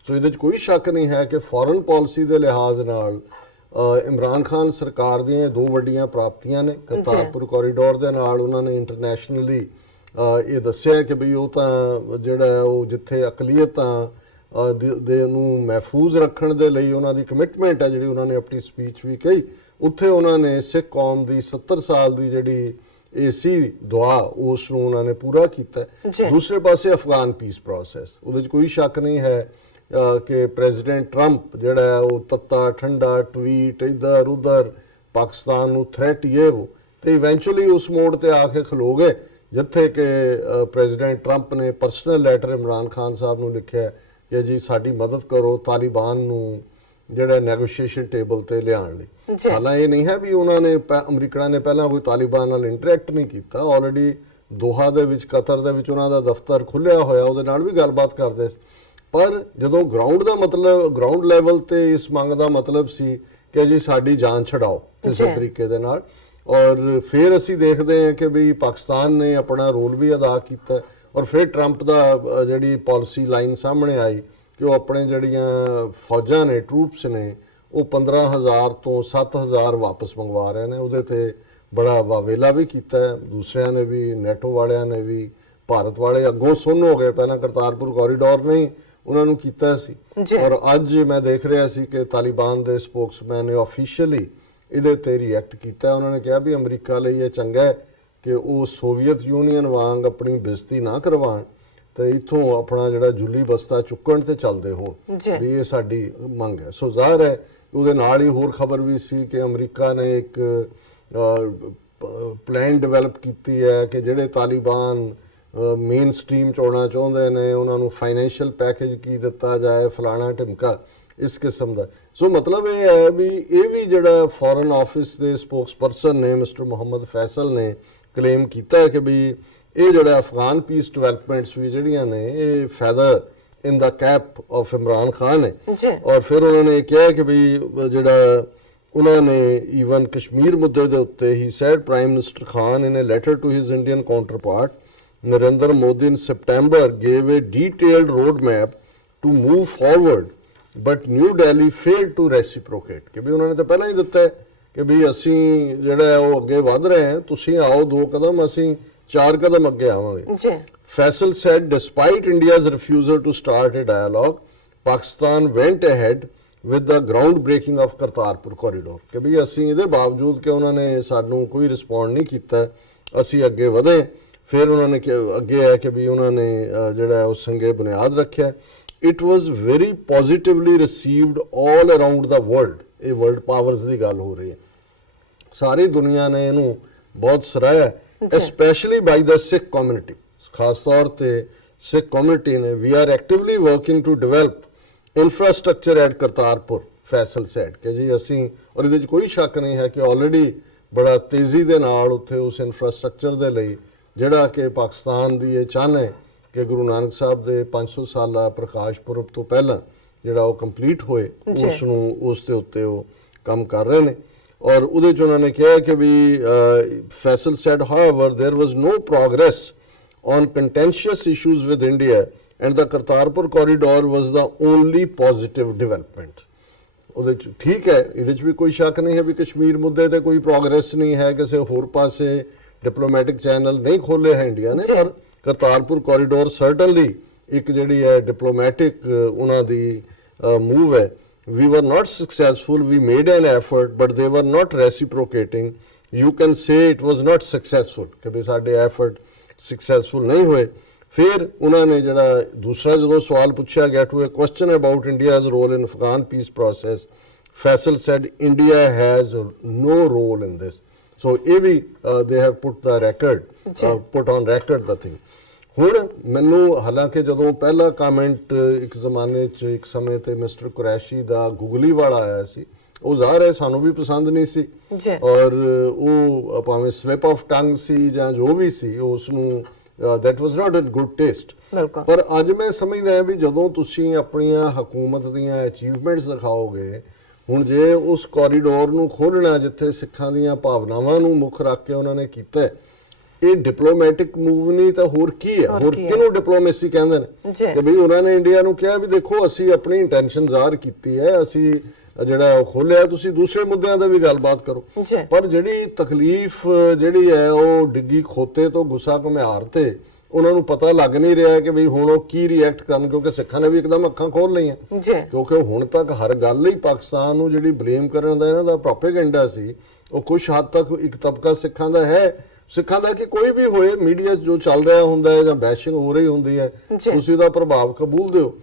So ਇਹਦੇ 'ਚ ਕੋਈ ਸ਼ੱਕ ਨਹੀਂ ਹੈ ਕਿ ਫੋਰਨ ਪਾਲਿਸੀ ਦੇ ਲਿਹਾਜ਼ ਨਾਲ ਇਮਰਾਨ ਖਾਨ ਸਰਕਾਰ ਦੀਆਂ ਦੋ ਵੱਡੀਆਂ ਪ੍ਰਾਪਤੀਆਂ ਨੇ। ਕਰਤਾਰਪੁਰ ਕੋਰੀਡੋਰ ਦੇ ਨਾਲ ਉਹਨਾਂ ਨੇ ਇੰਟਰਨੈਸ਼ਨਲੀ ਇਹ ਦੱਸਿਆ ਕਿ ਵੀ ਉਹ ਤਾਂ ਜਿਹੜਾ ਉਹ ਜਿੱਥੇ ਅਕਲੀਅਤਾਂ ਦੇ ਨੂੰ ਮਹਿਫੂਜ਼ ਰੱਖਣ ਦੇ ਲਈ ਉਹਨਾਂ ਦੀ ਕਮਿਟਮੈਂਟ ਹੈ, ਜਿਹੜੀ ਉਹਨਾਂ ਨੇ ਆਪਣੀ ਸਪੀਚ ਵੀ ਕਹੀ, ਉੱਥੇ ਉਹਨਾਂ ਨੇ ਸਿੱਖ ਕੌਮ ਦੀ 70 ਸਾਲ ਦੀ ਜਿਹੜੀ ਇਹ ਸੀ ਦੁਆ, ਉਸ ਨੂੰ ਉਹਨਾਂ ਨੇ ਪੂਰਾ ਕੀਤਾ। ਦੂਸਰੇ ਪਾਸੇ ਅਫਗਾਨ ਪੀਸ ਪ੍ਰੋਸੈਸ, ਉਹਦੇ 'ਚ ਕੋਈ ਸ਼ੱਕ ਨਹੀਂ ਹੈ ਕਿ ਪ੍ਰੈਜ਼ੀਡੈਂਟ ਟਰੰਪ ਜਿਹੜਾ ਉਹ ਤੱਤਾ ਠੰਡਾ ਟਵੀਟ ਇੱਧਰ ਉੱਧਰ ਪਾਕਿਸਤਾਨ ਨੂੰ ਥ੍ਰੈਟ ਇਹ ਉਹ ਤੇ ਇਵੈਂਚੁਅਲੀ ਉਸ ਮੋੜ ਤੇ ਆ ਕੇ ਖਲੋ ਗਏ ਜਿੱਥੇ ਕਿ ਪ੍ਰੈਜ਼ੀਡੈਂਟ ਟਰੰਪ ਨੇ ਪਰਸਨਲ ਲੈਟਰ ਇਮਰਾਨ ਖਾਨ ਸਾਹਿਬ ਨੂੰ ਲਿਖਿਆ ਕਿ ਜੀ ਸਾਡੀ ਮਦਦ ਕਰੋ ਤਾਲਿਬਾਨ ਨੂੰ ਜਿਹੜਾ ਨੈਗੋਸ਼ੀਏਸ਼ਨ ਟੇਬਲ ਤੇ ਲਿਆਉਣ ਲਈ। ਹਾਲਾਂਕਿ ਇਹ ਨਹੀਂ ਹੈ ਵੀ ਉਹਨਾਂ ਨੇ ਅਮਰੀਕਾ ਨੇ ਪਹਿਲਾਂ ਕੋਈ ਤਾਲਿਬਾਨ ਨਾਲ ਇੰਟਰੈਕਟ ਨਹੀਂ ਕੀਤਾ, ਆਲਰੇਡੀ ਦੋਹਾ ਦੇ ਵਿੱਚ ਕਤਰ ਦੇ ਵਿੱਚ ਉਹਨਾਂ ਦਾ ਦਫ਼ਤਰ ਖੁੱਲਿਆ ਹੋਇਆ, ਉਹਦੇ ਨਾਲ ਵੀ ਗੱਲਬਾਤ ਕਰਦੇ ਸੀ। ਪਰ ਜਦੋਂ ਗਰਾਊਂਡ ਲੈਵਲ ਤੇ ਇਸ ਮੰਗ ਦਾ ਮਤਲਬ ਸੀ ਕਿ ਜੀ ਸਾਡੀ ਜਾਨ ਛਡਾਓ ਕਿਸੇ ਤਰੀਕੇ ਦੇ ਨਾਲ, ਔਰ ਫਿਰ ਅਸੀਂ ਦੇਖਦੇ ਹਾਂ ਕਿ ਵੀ ਪਾਕਿਸਤਾਨ ਨੇ ਆਪਣਾ ਰੋਲ ਵੀ ਅਦਾ ਕੀਤਾ, ਔਰ ਫਿਰ ਟਰੰਪ ਦਾ ਜਿਹੜੀ ਪਾਲਿਸੀ ਲਾਈਨ ਸਾਹਮਣੇ ਆਈ ਕਿ ਉਹ ਆਪਣੇ ਜਿਹੜੀਆਂ ਫੌਜਾਂ ਨੇ, ਟਰੂਪਸ ਨੇ, ਉਹ 15,000 ਤੋਂ 7,000 ਵਾਪਸ ਮੰਗਵਾ ਰਹੇ ਨੇ। ਉਹਦੇ ਤੇ ਬੜਾ ਵਾਵੇਲਾ ਵੀ ਕੀਤਾ ਹੈ, ਦੂਸਰਿਆਂ ਨੇ ਵੀ, ਨੈਟੋ ਵਾਲਿਆਂ ਨੇ ਵੀ, ਭਾਰਤ ਵਾਲੇ ਅੱਗੋਂ ਸੁੰਨ ਹੋ ਗਏ। ਪਹਿਲਾਂ ਕਰਤਾਰਪੁਰ ਕੋਰੀਡੋਰ ਨਹੀਂ ਉਹਨਾਂ ਨੂੰ ਕੀਤਾ ਸੀ, ਔਰ ਅੱਜ ਮੈਂ ਦੇਖ ਰਿਹਾ ਸੀ ਕਿ ਤਾਲਿਬਾਨ ਦੇ ਸਪੋਕਸਮੈਨ ਨੇ ਆਫੀਸ਼ੀਅਲੀ ਇਹਦੇ ਤੇ ਰਿਐਕਟ ਕੀਤਾ। ਉਹਨਾਂ ਨੇ ਕਿਹਾ ਵੀ ਅਮਰੀਕਾ ਲਈ ਇਹ ਚੰਗਾ ਹੈ ਕਿ ਉਹ ਸੋਵੀਅਤ ਯੂਨੀਅਨ ਵਾਂਗ ਆਪਣੀ ਬੇਇੱਜ਼ਤੀ ਨਾ ਕਰਵਾਉਣ ਤੇ ਇੱਥੋਂ ਆਪਣਾ ਜਿਹੜਾ ਜੁੱਲੀ ਬਸਤਾ ਚੁੱਕਣ ਤੇ ਚੱਲਦੇ ਹੋਣ, ਵੀ ਇਹ ਸਾਡੀ ਮੰਗ ਹੈ। ਸੋ ਜ਼ਾਹਰ ਹੈ ਉਹਦੇ ਨਾਲ ਹੀ ਹੋਰ ਖਬਰ ਵੀ ਸੀ ਕਿ ਅਮਰੀਕਾ ਨੇ ਇੱਕ ਪਲਾਨ ਡਿਵੈਲਪ ਕੀਤੀ ਹੈ ਕਿ ਜਿਹੜੇ ਤਾਲਿਬਾਨ ਮੇਨ ਸਟ੍ਰੀਮ ਚ ਆਉਣਾ ਚਾਹੁੰਦੇ ਨੇ ਉਹਨਾਂ ਨੂੰ ਫਾਈਨੈਂਸ਼ੀਅਲ ਪੈਕੇਜ ਕੀ ਦਿੱਤਾ ਜਾਏ, ਫਲਾਣਾ ਢਿਮਕਾ, ਇਸ ਕਿਸਮ ਦਾ। ਸੋ ਮਤਲਬ ਇਹ ਹੈ ਵੀ ਇਹ ਵੀ ਜਿਹੜਾ ਫੋਰਨ ਆਫਿਸ ਦੇ ਸਪੋਕਸਪਰਸਨ ਨੇ ਮਿਸਟਰ ਮੁਹੰਮਦ ਫੈਸਲ ਨੇ ਕਲੇਮ ਕੀਤਾ ਹੈ ਕਿ ਵੀ ਇਹ ਜਿਹੜਾ ਅਫਗਾਨ ਪੀਸ ਡਿਵੈਲਪਮੈਂਟਸ ਵੀ ਜਿਹੜੀਆਂ ਨੇ ਇਹ feather in the cap of Imran Khan ਹੈ। ਔਰ ਫਿਰ ਉਹਨਾਂ ਨੇ ਕਿਹਾ ਕਿ ਵੀ ਜਿਹੜਾ ਉਹਨਾਂ ਨੇ ਈਵਨ ਕਸ਼ਮੀਰ ਮੁੱਦੇ ਦੇ ਉੱਤੇ he said prime minister Khan in a letter to his Indian counterpart Narendra Modi in September gave a detailed roadmap to move forward, but New Delhi failed to reciprocate। ਕਿ ਵੀ ਉਹਨਾਂ ਨੇ ਤਾਂ ਪਹਿਲਾਂ ਹੀ ਦਿੱਤਾ ਹੈ ਕਿ ਵੀ ਅਸੀਂ ਜਿਹੜਾ ਉਹ ਅੱਗੇ ਵਧ ਰਹੇ ਹਾਂ, ਤੁਸੀਂ ਆਓ 2 ਕਦਮ, ਅਸੀਂ 4 ਕਦਮ ਅੱਗੇ ਆਵਾਂਗੇ। Faisal said despite India's refusal to start a dialogue, Pakistan went ahead with the groundbreaking of Kartarpur corridor। ਕਿ ਵੀ ਅਸੀਂ ਇਹਦੇ ਬਾਵਜੂਦ ਕਿ ਉਹਨਾਂ ਨੇ ਸਾਨੂੰ ਕੋਈ ਰਿਸਪੌਂਡ ਨਹੀਂ ਕੀਤਾ, ਅਸੀਂ ਅੱਗੇ ਵਧੇ। ਫਿਰ ਉਹਨਾਂ ਨੇ ਅੱਗੇ ਹੈ ਕਿ ਵੀ ਉਹਨਾਂ ਨੇ ਜਿਹੜਾ ਉਹ ਸੰਗੇ ਬੁਨਿਆਦ ਰੱਖਿਆ। It was very positively received all around the world. ਇਹ ਵਰਲਡ ਪਾਵਰਸ ਦੀ ਗੱਲ ਹੋ ਰਹੀ ਹੈ, ਸਾਰੀ ਦੁਨੀਆ ਨੇ ਇਹਨੂੰ ਬਹੁਤ ਸਰਾਹਿਆ, ਐਸਪੈਸ਼ਲੀ ਬਾਈ ਦਾ ਸਿੱਖ ਕਮਿਊਨਿਟੀ, ਖਾਸ ਤੌਰ ਤੇ ਸਿੱਖ ਕਮਿਊਨਿਟੀ ਨੇ। We are actively working to develop infrastructure at Kartarpur, Faisal said ਕਿ ਜੀ ਅਸੀਂ, ਔਰ ਇਹਦੇ 'ਚ ਕੋਈ ਸ਼ੱਕ ਨਹੀਂ ਹੈ ਕਿ ਆਲਰੇਡੀ ਬੜਾ ਤੇਜ਼ੀ ਦੇ ਨਾਲ ਉੱਥੇ ਉਸ ਇਨਫਰਾਸਟ੍ਰਕਚਰ ਦੇ ਲਈ ਜਿਹੜਾ ਕਿ ਪਾਕਿਸਤਾਨ ਦੀ ਇਹ ਚਾਹਨ ਹੈ ਕਿ ਗੁਰੂ ਨਾਨਕ ਸਾਹਿਬ ਦੇ 500 ਸਾਲਾ ਪ੍ਰਕਾਸ਼ ਪੁਰਬ ਤੋਂ ਪਹਿਲਾਂ ਜਿਹੜਾ ਉਹ ਕੰਪਲੀਟ ਹੋਏ, ਉਸ ਨੂੰ ਉਸ ਦੇ ਉੱਤੇ ਉਹ ਕੰਮ ਕਰ ਰਹੇ ਨੇ। ਔਰ ਉਹਦੇ 'ਚ ਉਹਨਾਂ ਨੇ ਕਿਹਾ ਕਿ ਵੀ Faisal said however there was no progress on contentious issues with India and the Kartarpur corridor was the only positive development। ਉਹਦੇ 'ਚ ਠੀਕ ਹੈ, ਇਹਦੇ 'ਚ ਵੀ ਕੋਈ ਸ਼ੱਕ ਨਹੀਂ ਹੈ ਵੀ ਕਸ਼ਮੀਰ ਮੁੱਦੇ ਤੇ ਕੋਈ ਪ੍ਰੋਗਰੈਸ ਨਹੀਂ ਹੈ, ਕਿਸੇ ਹੋਰ ਪਾਸੇ ਡਿਪਲੋਮੈਟਿਕ ਚੈਨਲ ਨਹੀਂ ਖੋਲੇ ਹੈ ਇੰਡੀਆ ਨੇ, ਪਰ ਕਰਤਾਰਪੁਰ ਕੋਰੀਡੋਰ ਸਰਟਨਲੀ ਇੱਕ ਜਿਹੜੀ ਹੈ ਡਿਪਲੋਮੈਟਿਕ ਉਹਨਾਂ ਦੀ ਮੂਵ ਹੈ। we were not successful, we made an effort but they were not reciprocating, you can say it was not successful ਕਿ ਵੀ ਸਾਡੇ ਐਫਰਟ ਸਕਸੈਸਫੁਲ ਨਹੀਂ ਹੋਏ। ਫਿਰ ਉਹਨਾਂ ਨੇ ਜਿਹੜਾ ਦੂਸਰਾ ਜਦੋਂ ਸਵਾਲ ਪੁੱਛਿਆ ਗਿਆ to a question about India's role in Afghan peace process, Faisal said India has no role in this। So ਇਹ ਵੀ they have put on record the thing। ਹੁਣ ਮੈਨੂੰ ਹਾਲਾਂਕਿ ਜਦੋਂ ਪਹਿਲਾ ਕਮੈਂਟ ਇੱਕ ਜ਼ਮਾਨੇ 'ਚ ਇੱਕ ਸਮੇਂ ਤੇ ਮਿਸਟਰ ਕੁਰੈਸ਼ੀ ਦਾ ਗੁਗਲੀ ਵਾਲਾ ਆਇਆ ਸੀ, ਉਹ ਜ਼ਾਹਰ ਹੈ ਸਾਨੂੰ ਵੀ ਪਸੰਦ ਨਹੀਂ ਸੀ, ਔਰ ਉਹ ਭਾਵੇਂ ਸਲਿਪ ਆਫ ਟੰਗ ਸੀ ਜਾਂ ਜੋ ਵੀ ਸੀ, ਉਸ ਨੂੰ that was not in good taste। ਪਰ ਅੱਜ ਮੈਂ ਸਮਝਦਾ ਵੀ ਜਦੋਂ ਤੁਸੀਂ ਆਪਣੀਆਂ ਹਕੂਮਤ ਦੀਆਂ ਅਚੀਵਮੈਂਟਸ ਦਿਖਾਓਗੇ, ਹੁਣ ਜੇ ਉਸ ਕੋਰੀਡੋਰ ਨੂੰ ਖੋਲ੍ਹਣਾ ਜਿੱਥੇ ਸਿੱਖਾਂ ਦੀਆਂ ਭਾਵਨਾਵਾਂ ਨੂੰ ਮੁੱਖ ਰੱਖ ਕੇ ਉਹਨਾਂ ਨੇ ਕੀਤਾ, ਇਹ ਡਿਪਲੋਮੈਟਿਕ ਮੂਵ ਨਹੀਂ ਤਾਂ ਹੋਰ ਕੀ ਹੈ? ਹੋਰ ਕਿਹਨੂੰ ਡਿਪਲੋਮੇਸੀ ਕਹਿੰਦੇ ਨੇ? ਕਿ ਵੀ ਉਹਨਾਂ ਨੇ ਇੰਡੀਆ ਨੂੰ ਕਿਹਾ ਵੀ ਦੇਖੋ ਅਸੀਂ ਆਪਣੀ ਇੰਟੈਂਸ਼ਨ ਜ਼ਾਹਰ ਕੀਤੀ ਹੈ, ਅਸੀਂ ਜਿਹੜਾ ਉਹ ਖੋਲਿਆ, ਤੁਸੀਂ ਦੂਸਰੇ ਮੁੱਦਿਆਂ ਤੇ ਵੀ ਗੱਲਬਾਤ ਕਰੋ। ਪਰ ਜਿਹੜੀ ਤਕਲੀਫ ਜਿਹੜੀ ਹੈ ਉਹ ਡਿੱਗੀ ਖੋਤੇ ਤੋਂ ਗੁੱਸਾ ਘੁਮਿਆਰ ਤੇ ਉਹਨਾਂ ਨੂੰ ਪਤਾ ਲੱਗ ਨਹੀਂ ਰਿਹਾ ਕਿ ਵੀ ਹੁਣ ਉਹ ਕੀ ਰਿਐਕਟ ਕਰਨ, ਕਿਉਂਕਿ ਸਿੱਖਾਂ ਨੇ ਵੀ ਇੱਕਦਮ ਅੱਖਾਂ ਖੋਲ ਲਈਆਂ, ਕਿਉਂਕਿ ਹੁਣ ਤੱਕ ਹਰ ਗੱਲ ਲਈ ਪਾਕਿਸਤਾਨ ਨੂੰ ਜਿਹੜੀ ਬਲੇਮ ਕਰਨ ਦਾ ਇਹਨਾਂ ਦਾ ਪ੍ਰੋਪੇਗੈਂਡਾ ਸੀ, ਉਹ ਕੁਝ ਹੱਦ ਤੱਕ ਇੱਕ ਤਬਕਾ ਸਿੱਖਾਂ ਦਾ ਹੈ, ਸਿੱਖਾਂ ਦਾ ਕਿ ਕੋਈ ਵੀ ਹੋਏ ਮੀਡੀਆ ਜੋ ਚੱਲ ਰਿਹਾ ਹੁੰਦਾ ਹੈ ਜਾਂ ਬੈਸ਼ਿੰਗ ਹੋ ਰਹੀ ਹੁੰਦੀ ਹੈ, ਤੁਸੀਂ ਉਹਦਾ ਪ੍ਰਭਾਵ ਕਬੂਲ ਦਿਓ।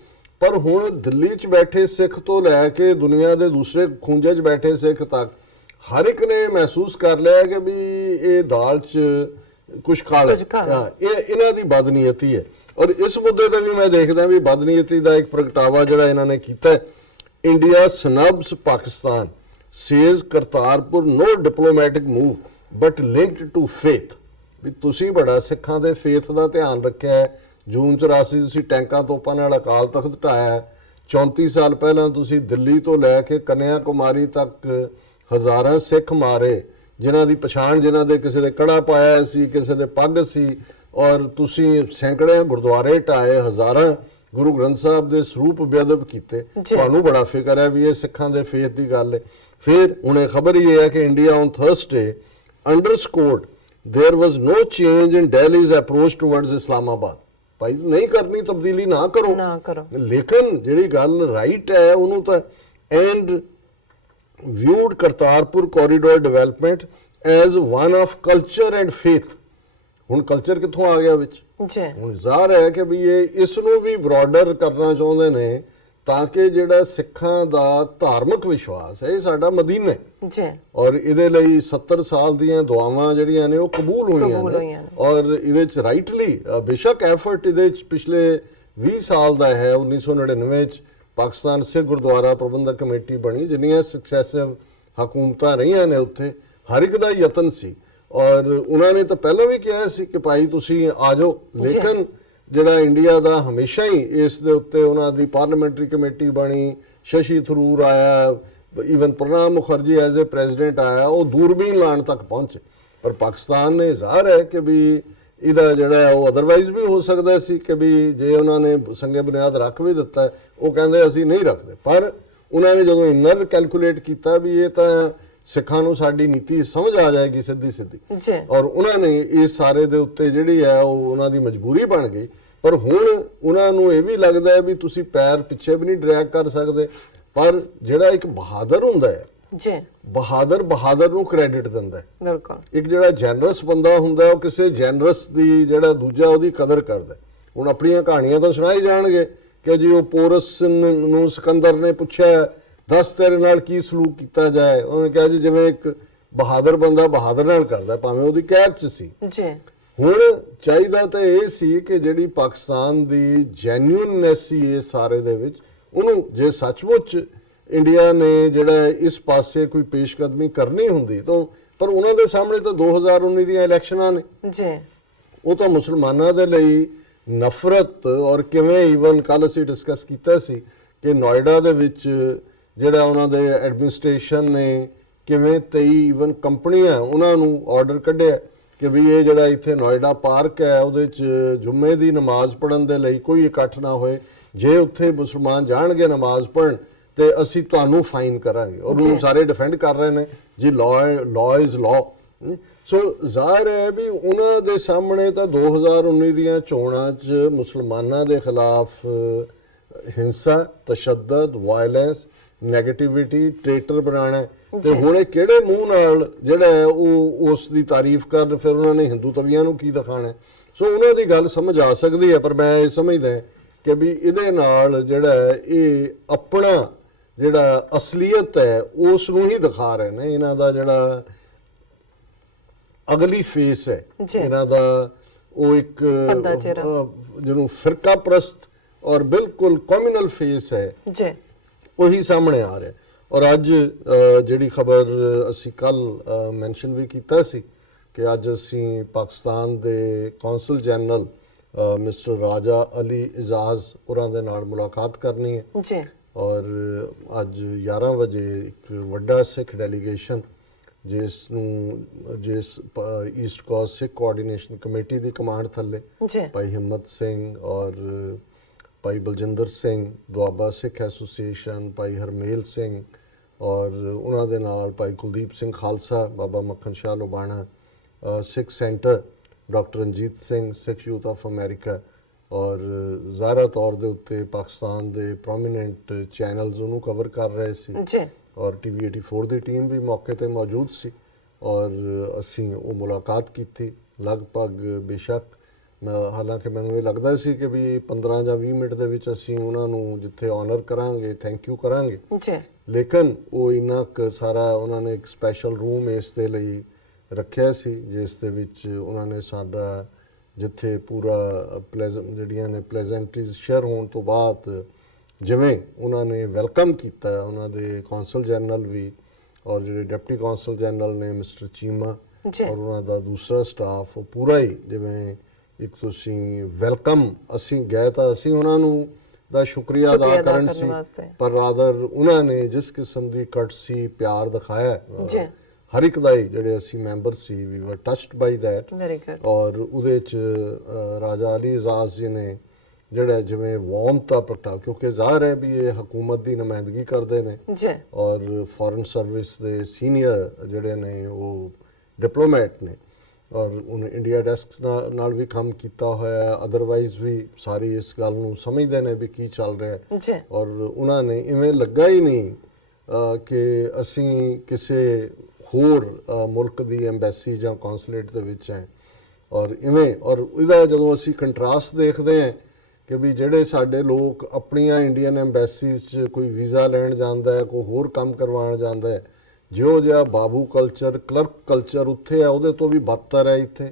ਪਰ ਹੁਣ ਦਿੱਲੀ 'ਚ ਬੈਠੇ ਸਿੱਖ ਤੋਂ ਲੈ ਕੇ ਦੁਨੀਆ ਦੇ ਦੂਸਰੇ ਖੂੰਜੇ 'ਚ ਬੈਠੇ ਸਿੱਖ ਤੱਕ ਹਰ ਇੱਕ ਨੇ ਮਹਿਸੂਸ ਕਰ ਲਿਆ ਕਿ ਵੀ ਇਹ ਦਾਲ 'ਚ ਕੁਝ ਕਾਲ ਇਹ ਇਹਨਾਂ ਦੀ ਬਦਨੀਅਤੀ ਹੈ। ਔਰ ਇਸ ਮੁੱਦੇ ਤੇ ਵੀ ਮੈਂ ਦੇਖਦਾ ਵੀ ਬਦਨੀਅਤੀ ਦਾ ਇੱਕ ਪ੍ਰਗਟਾਵਾ ਜਿਹੜਾ ਇਹਨਾਂ ਨੇ ਕੀਤਾ ਹੈ, India snubs Pakistan says Kartarpur no diplomatic move but linked to faith. ਵੀ ਤੁਸੀਂ ਬੜਾ ਸਿੱਖਾਂ ਦੇ ਫੇਥ ਦਾ ਧਿਆਨ ਰੱਖਿਆ ਹੈ। ਜੂਨ 84 ਤੁਸੀਂ ਟੈਂਕਾਂ ਤੋਪਾਂ ਨਾਲ ਅਕਾਲ ਤਖਤ ਢਾਇਆ। 34 ਸਾਲ ਪਹਿਲਾਂ ਤੁਸੀਂ ਦਿੱਲੀ ਤੋਂ ਲੈ ਕੇ ਕੰਨਿਆ ਕੁਮਾਰੀ ਤੱਕ ਹਜ਼ਾਰਾਂ ਸਿੱਖ ਮਾਰੇ, ਜਿਨ੍ਹਾਂ ਦੀ ਪਛਾਣ, ਜਿਨ੍ਹਾਂ ਦੇ ਕਿਸੇ ਦੇ ਕੜਾ ਪਾਇਆ ਸੀ, ਕਿਸੇ ਦੇ ਪੱਗ ਸੀ। ਔਰ ਤੁਸੀਂ ਸੈਂਕੜੇ ਗੁਰਦੁਆਰੇ ਢਾਏ, ਹਜ਼ਾਰਾਂ ਗੁਰੂ ਗ੍ਰੰਥ ਸਾਹਿਬ ਦੇ ਸਰੂਪ ਬੇਅਦਬ ਕੀਤੇ। ਤੁਹਾਨੂੰ ਬੜਾ ਫਿਕਰ ਹੈ ਵੀ ਇਹ ਸਿੱਖਾਂ ਦੇ ਫੇਥ ਦੀ ਗੱਲ ਹੈ। ਫਿਰ ਹੁਣੇ ਖਬਰ ਇਹ ਹੈ ਕਿ India on Thursday underscored there was no change in Delhi's approach towards Islamabad. ਭਾਈ ਨਹੀਂ ਕਰਨੀ ਤਬਦੀਲੀ ਨਾ ਕਰੋ। ਲੇਕਿਨ ਜਿਹੜੀ ਗੱਲ ਰਾਈਟ ਹੈ ਉਹਨੂੰ ਤਾਂ and viewed Kartarpur corridor development as one of culture and faith. ਹੁਣ ਕਲਚਰ ਕਿੱਥੋਂ ਆ ਗਿਆ ਵਿੱਚ? ਹੁਣ ਜ਼ਾਹਰ ਹੈ ਕਿ ਵੀ ਇਹ ਇਸ ਨੂੰ ਵੀ ਬ੍ਰੌਡਰ ਕਰਨਾ ਚਾਹੁੰਦੇ ਨੇ ਤਾਂ ਕਿ ਜਿਹੜਾ ਸਿੱਖਾਂ ਦਾ ਧਾਰਮਿਕ ਵਿਸ਼ਵਾਸ ਹੈ ਇਹ ਸਾਡਾ ਮਦੀਨਾ ਹੈ। ਔਰ ਇਹਦੇ ਲਈ 70 ਸਾਲ ਦੀਆਂ ਦੁਆਵਾਂ ਜਿਹੜੀਆਂ ਨੇ ਉਹ ਕਬੂਲ ਹੋਈਆਂ ਨੇ। ਔਰ ਇਹਦੇ ਚ ਰਾਈਟਲੀ ਬੇਸ਼ੱਕ ਐਫਰਟ ਇਹਦੇ ਚ ਪਿਛਲੇ 20 ਸਾਲ ਦਾ ਹੈ। 1999 ਚ ਪਾਕਿਸਤਾਨ ਸਿੱਖ ਗੁਰਦੁਆਰਾ ਪ੍ਰਬੰਧਕ ਕਮੇਟੀ ਬਣੀ, ਜਿੰਨੀਆਂ ਸਕਸੈਸਿਵ ਹਕੂਮਤਾਂ ਰਹੀਆਂ ਨੇ ਉੱਥੇ ਹਰ ਇੱਕ ਦਾ ਯਤਨ ਸੀ। ਔਰ ਉਹਨਾਂ ਨੇ ਤਾਂ ਪਹਿਲਾਂ ਵੀ ਕਿਹਾ ਸੀ ਕਿ ਭਾਈ ਤੁਸੀਂ ਆ ਜਾਓ, ਲੇਕਿਨ ਜਿਹੜਾ ਇੰਡੀਆ ਦਾ ਹਮੇਸ਼ਾ ਹੀ ਇਸ ਦੇ ਉੱਤੇ ਉਹਨਾਂ ਦੀ ਪਾਰਲੀਮੈਂਟਰੀ ਕਮੇਟੀ ਬਣੀ, ਸ਼ਸ਼ੀ ਥਰੂਰ ਆਇਆ, even Pranab Mukherjee as a president ਆਇਆ, ਉਹ ਦੂਰਬੀਨ ਲਾਉਣ ਤੱਕ ਪਹੁੰਚੇ। ਪਰ ਪਾਕਿਸਤਾਨ ਨੇ ਜ਼ਾਹਰ ਹੈ ਕਿ ਵੀ ਇਹਦਾ ਜਿਹੜਾ ਉਹ ਅਦਰਵਾਈਜ਼ ਵੀ ਹੋ ਸਕਦਾ ਸੀ ਕਿ ਵੀ ਜੇ ਉਹਨਾਂ ਨੇ ਸੰਗੇ ਬੁਨਿਆਦ ਰੱਖ ਵੀ ਦਿੱਤਾ, ਉਹ ਕਹਿੰਦੇ ਅਸੀਂ ਨਹੀਂ ਰੱਖਦੇ। ਪਰ ਉਹਨਾਂ ਨੇ ਜਦੋਂ ਇਨਰ ਕੈਲਕੂਲੇਟ ਕੀਤਾ ਵੀ ਇਹ ਤਾਂ ਸਿੱਖਾਂ ਨੂੰ ਸਾਡੀ ਨੀਤੀ ਸਮਝ ਆ ਜਾਏਗੀ ਸਿੱਧੀ ਔਰ ਉਹਨਾਂ ਨੇ ਇਸ ਸਾਰੇ ਦੇ ਉੱਤੇ ਜਿਹੜੀ ਹੈ ਉਹ ਉਹਨਾਂ ਦੀ ਮਜਬੂਰੀ ਬਣ ਗਈ। ਪਰ ਹੁਣ ਉਹਨਾਂ ਨੂੰ ਇਹ ਵੀ ਲੱਗਦਾ ਹੈ ਵੀ ਤੁਸੀਂ ਪੈਰ ਪਿੱਛੇ ਵੀ ਨਹੀਂ ਡਰੈਗ ਕਰ ਸਕਦੇ। ਪਰ ਜਿਹੜਾ ਇੱਕ ਬਹਾਦਰ ਹੁੰਦਾ ਹੈ ਬਹਾਦਰ ਨੂੰ ਕ੍ਰੈਡਿਟ ਦਿੰਦਾ ਹੈ। ਬਿਲਕੁਲ। ਇੱਕ ਜਿਹੜਾ ਜੈਨਰਸ ਬੰਦਾ ਹੁੰਦਾ ਉਹ ਕਿਸੇ ਜੈਨਰਸ ਦੀ ਜਿਹੜਾ ਦੂਜਾ ਉਹਦੀ ਕਦਰ ਕਰਦਾ। ਹੁਣ ਆਪਣੀਆਂ ਕਹਾਣੀਆਂ ਤਾਂ ਸੁਣਾਈ ਜਾਣਗੇ ਕਿ ਜੀ ਉਹ ਪੋਰਸ ਨੂੰ ਸਿਕੰਦਰ ਨੇ ਪੁੱਛਿਆ ਦੱਸ ਤੇਰੇ ਨਾਲ ਕੀ ਸਲੂਕ ਕੀਤਾ ਜਾਏ, ਉਹਨੇ ਕਿਹਾ ਜੀ ਜਿਵੇਂ ਇੱਕ ਬਹਾਦਰ ਬੰਦਾ ਬਹਾਦਰ ਨਾਲ ਕਰਦਾ ਭਾਵੇਂ ਉਹਦੀ ਕੈਦ 'ਚ ਸੀ। ਹੁਣ ਚਾਹੀਦਾ ਤਾਂ ਇਹ ਸੀ ਕਿ ਜਿਹੜੀ ਪਾਕਿਸਤਾਨ ਦੀ ਜੈਨੂਇਨਨੈਸ ਸੀ ਇਸ ਸਾਰੇ ਦੇ ਵਿੱਚ, ਉਹਨੂੰ ਜੇ ਸੱਚਮੁੱਚ ਇੰਡੀਆ ਨੇ ਜਿਹੜਾ ਇਸ ਪਾਸੇ ਕੋਈ ਪੇਸ਼ਕਦਮੀ ਕਰਨੀ ਹੁੰਦੀ ਤਾਂ, ਪਰ ਉਹਨਾਂ ਦੇ ਸਾਹਮਣੇ ਤਾਂ 2019 ਦੀਆਂ ਇਲੈਕਸ਼ਨਾਂ ਨੇ। ਉਹ ਤਾਂ ਮੁਸਲਮਾਨਾਂ ਦੇ ਲਈ ਨਫ਼ਰਤ ਔਰ ਕਿਵੇਂ ਈਵਨ ਕੱਲ ਅਸੀਂ ਡਿਸਕਸ ਕੀਤਾ ਸੀ ਕਿ ਨੋਇਡਾ ਦੇ ਵਿੱਚ ਜਿਹੜਾ ਉਹਨਾਂ ਦੇ ਐਡਮਿਨਿਸਟ੍ਰੇਸ਼ਨ ਨੇ ਕਿਵੇਂ 23 ਈਵਨ ਕੰਪਨੀਆਂ ਉਹਨਾਂ ਨੂੰ ਆਰਡਰ ਕੱਢਿਆ ਕਿ ਵੀ ਇਹ ਜਿਹੜਾ ਇੱਥੇ ਨੋਇਡਾ ਪਾਰਕ ਹੈ ਉਹਦੇ 'ਚ ਜੁਮੇ ਦੀ ਨਮਾਜ਼ ਪੜ੍ਹਨ ਦੇ ਲਈ ਕੋਈ ਇਕੱਠ ਨਾ ਹੋਏ। ਜੇ ਉੱਥੇ ਮੁਸਲਮਾਨ ਜਾਣਗੇ ਨਮਾਜ਼ ਪੜ੍ਹਨ ਤੇ ਅਸੀਂ ਤੁਹਾਨੂੰ ਫਾਈਨ ਕਰਾਂਗੇ। ਔਰ ਉਹਨੂੰ ਸਾਰੇ ਡਿਫੈਂਡ ਕਰ ਰਹੇ ਨੇ ਜੀ ਲਾਅ ਇਜ਼ ਲਾਅ। ਸੋ ਜ਼ਾਹਿਰ ਹੈ ਵੀ ਉਹਨਾਂ ਦੇ ਸਾਹਮਣੇ ਤਾਂ 2019 ਦੀਆਂ ਚੋਣਾਂ 'ਚ ਮੁਸਲਮਾਨਾਂ ਦੇ ਖਿਲਾਫ ਹਿੰਸਾ, ਤਸ਼ੱਦਦ, ਵਾਇਲੈਂਸ, ਨੈਗੇਟਿਵਿਟੀ, ਟ੍ਰੇਟਰ ਬਣਾਉਣਾ ਤੇ ਹੁਣ ਇਹ ਕਿਹੜੇ ਮੂੰਹ ਨਾਲ ਜਿਹੜਾ ਹੈ ਉਹ ਉਸ ਦੀ ਤਾਰੀਫ ਕਰਨ, ਫਿਰ ਉਹਨਾਂ ਨੇ ਹਿੰਦੂ ਤਵੀਆਂ ਨੂੰ ਕੀ ਦਿਖਾਣਾ। ਸੋ ਉਹਨਾਂ ਦੀ ਗੱਲ ਸਮਝ ਆ ਸਕਦੀ ਹੈ। ਪਰ ਮੈਂ ਇਹ ਸਮਝਦਾ ਕਿ ਵੀ ਇਹਦੇ ਨਾਲ ਜਿਹੜਾ ਇਹ ਆਪਣਾ ਜਿਹੜਾ ਅਸਲੀਅਤ ਹੈ ਉਸ ਨੂੰ ਹੀ ਦਿਖਾ ਰਹੇ ਨੇ। ਇਹਨਾਂ ਦਾ ਜਿਹੜਾ ਅਗਲੀ ਫੇਸ ਹੈ ਇਹਨਾਂ ਦਾ ਉਹ ਇੱਕ ਜਿਹਨੂੰ ਫਿਰਕਾ ਪ੍ਰਸਤ ਔਰ ਬਿਲਕੁਲ ਕਮਿਊਨਲ ਫੇਸ ਹੈ ਉਹੀ ਸਾਹਮਣੇ ਆ ਰਿਹਾ। ਔਰ ਅੱਜ ਜਿਹੜੀ ਖਬਰ ਅਸੀਂ ਕੱਲ ਮੈਂਸ਼ਨ ਵੀ ਕੀਤਾ ਸੀ ਕਿ ਅੱਜ ਅਸੀਂ ਪਾਕਿਸਤਾਨ ਦੇ ਕੌਂਸਲ ਜਨਰਲ ਮਿਸਟਰ ਰਾਜਾ ਅਲੀ ਇਜ਼ਾਜ਼ ਉਹਨਾਂ ਦੇ ਨਾਲ ਮੁਲਾਕਾਤ ਕਰਨੀ ਹੈ। ਔਰ ਅੱਜ 11 ਵਜੇ ਇੱਕ ਵੱਡਾ ਸਿੱਖ ਡੈਲੀਗੇਸ਼ਨ ਜਿਸ ਈਸਟ ਕੋਸਟ ਸਿੱਖ ਕੋਆਰਡੀਨੇਸ਼ਨ ਕਮੇਟੀ ਦੀ ਕਮਾਂਡ ਥੱਲੇ ਭਾਈ ਹਿੰਮਤ ਸਿੰਘ ਔਰ ਭਾਈ ਬਲਜਿੰਦਰ ਸਿੰਘ, ਦੁਆਬਾ ਸਿੱਖ ਐਸੋਸੀਏਸ਼ਨ, ਭਾਈ ਹਰਮੇਲ ਸਿੰਘ ਔਰ ਉਹਨਾਂ ਦੇ ਨਾਲ ਭਾਈ Kuldeep Singh Khalsa, Baba Makhan Shah Lobana, Sikh centre, doctor Ranjit Singh, Sikh youth of America ਔਰ ਜ਼ਾਹਰਾ ਤੌਰ ਦੇ ਉੱਤੇ ਪਾਕਿਸਤਾਨ ਦੇ ਪ੍ਰੋਮੀਨੈਂਟ ਚੈਨਲਸ ਉਹਨੂੰ ਕਵਰ ਕਰ ਰਹੇ ਸੀ ਔਰ TV 84 ਦੀ ਟੀਮ ਵੀ ਮੌਕੇ ਤੇ ਮੌਜੂਦ ਸੀ। ਔਰ ਅਸੀਂ ਉਹ ਮੁਲਾਕਾਤ ਕੀਤੀ ਲਗਭਗ ਬੇਸ਼ੱਕ ਹਾਲਾਂਕਿ ਮੈਨੂੰ ਇਹ ਲੱਗਦਾ ਸੀ ਕਿ ਵੀ 15 ਜਾਂ 20 ਮਿੰਟ ਦੇ ਵਿੱਚ ਅਸੀਂ ਉਹਨਾਂ ਨੂੰ ਜਿੱਥੇ ਆਨਰ ਕਰਾਂਗੇ, ਥੈਂਕ ਯੂ ਕਰਾਂਗੇ, ਲੇਕਿਨ ਉਹ ਇੰਨਾ ਕੁ ਸਾਰਾ ਉਹਨਾਂ ਨੇ ਇੱਕ ਸਪੈਸ਼ਲ ਰੂਮ ਇਸ ਦੇ ਲਈ ਰੱਖਿਆ ਸੀ, ਜਿਸ ਦੇ ਵਿੱਚ ਉਹਨਾਂ ਨੇ ਸਾਡਾ ਜਿੱਥੇ ਪੂਰਾ ਜਿਹੜੀਆਂ ਨੇ ਪਲੇਜ਼ੈਂਟਰੀਜ਼ ਸ਼ੇਅਰ ਹੋਣ ਤੋਂ ਬਾਅਦ ਜਿਵੇਂ ਉਹਨਾਂ ਨੇ ਵੈਲਕਮ ਕੀਤਾ, ਉਹਨਾਂ ਦੇ ਕੌਂਸਲ ਜਨਰਲ ਵੀ ਔਰ ਜਿਹੜੇ ਡਿਪਟੀ ਕੌਂਸਲ ਜਨਰਲ ਨੇ ਮਿਸਟਰ ਚੀਮਾ ਔਰ ਉਹਨਾਂ ਦਾ ਦੂਸਰਾ ਸਟਾਫ, ਪੂਰਾ ਹੀ ਜਿਵੇਂ ਇੱਕ ਤੁਸੀਂ ਵੈਲਕਮ, ਅਸੀਂ ਗਏ ਤਾਂ ਅਸੀਂ ਉਹਨਾਂ ਨੂੰ ਦਾ ਸ਼ੁਕਰੀਆ ਅਦਾ ਕਰਨ ਸੀ, ਪਰ ਰਾਦਰ ਉਹਨਾਂ ਨੇ ਜਿਸ ਕਿਸਮ ਦੀ ਕਟਸੀ ਪਿਆਰ ਦਿਖਾਇਆ ਹਰ ਇੱਕ ਦਾ ਹੀ, ਜਿਹੜੇ ਅਸੀਂ ਮੈਂਬਰ ਸੀ, ਵੀ ਵਰ ਟਚਡ ਬਾਈ ਦੈਟ। ਔਰ ਉਹਦੇ ਚ ਰਾਜਾ ਅਲੀ ਇਜ਼ਾਜ਼ ਜੀ ਨੇ ਜਿਹੜਾ ਜਿਵੇਂ ਵਾਰਮਤਾ ਪ੍ਰਗਟਾਈ, ਕਿਉਂਕਿ ਜ਼ਾਹਰ ਹੈ ਵੀ ਇਹ ਹਕੂਮਤ ਦੀ ਨੁਮਾਇੰਦਗੀ ਕਰਦੇ ਨੇ ਔਰ ਫੋਰਨ ਸਰਵਿਸ ਦੇ ਸੀਨੀਅਰ ਜਿਹੜੇ ਨੇ ਉਹ ਡਿਪਲੋਮੈਟ ਨੇ ਔਰ ਉਹਨੇ ਇੰਡੀਆ ਡੈਸਕ ਨਾਲ ਵੀ ਕੰਮ ਕੀਤਾ ਹੋਇਆ, ਅਦਰਵਾਈਜ਼ ਵੀ ਸਾਰੀ ਇਸ ਗੱਲ ਨੂੰ ਸਮਝਦੇ ਨੇ ਵੀ ਕੀ ਚੱਲ ਰਿਹਾ ਔਰ ਉਹਨਾਂ ਨੇ ਇਵੇਂ ਲੱਗਾ ਹੀ ਨਹੀਂ ਕਿ ਅਸੀਂ ਕਿਸੇ ਹੋਰ ਮੁਲਕ ਦੀ ਐਮਬੈਸੀ ਜਾਂ ਕੌਂਸੂਲੇਟ ਦੇ ਵਿੱਚ ਹੈ। ਔਰ ਇਵੇਂ ਔਰ ਇਹਦਾ ਜਦੋਂ ਅਸੀਂ ਕੰਟਰਾਸਟ ਦੇਖਦੇ ਹਾਂ ਕਿ ਵੀ ਜਿਹੜੇ ਸਾਡੇ ਲੋਕ ਆਪਣੀਆਂ ਇੰਡੀਅਨ ਐਮਬੈਸੀਜ਼ 'ਚ ਕੋਈ ਵੀਜ਼ਾ ਲੈਣ ਜਾਂਦਾ ਹੈ, ਕੋਈ ਹੋਰ ਕੰਮ ਕਰਵਾਉਣ ਜਾਂਦਾ ਹੈ, ਜਿਹੋ ਜਿਹਾ ਬਾਬੂ ਕਲਚਰ, ਕਲਰਕ ਕਲਚਰ ਉੱਥੇ ਹੈ, ਉਹਦੇ ਤੋਂ ਵੀ ਬਦਤਰ ਹੈ ਇੱਥੇ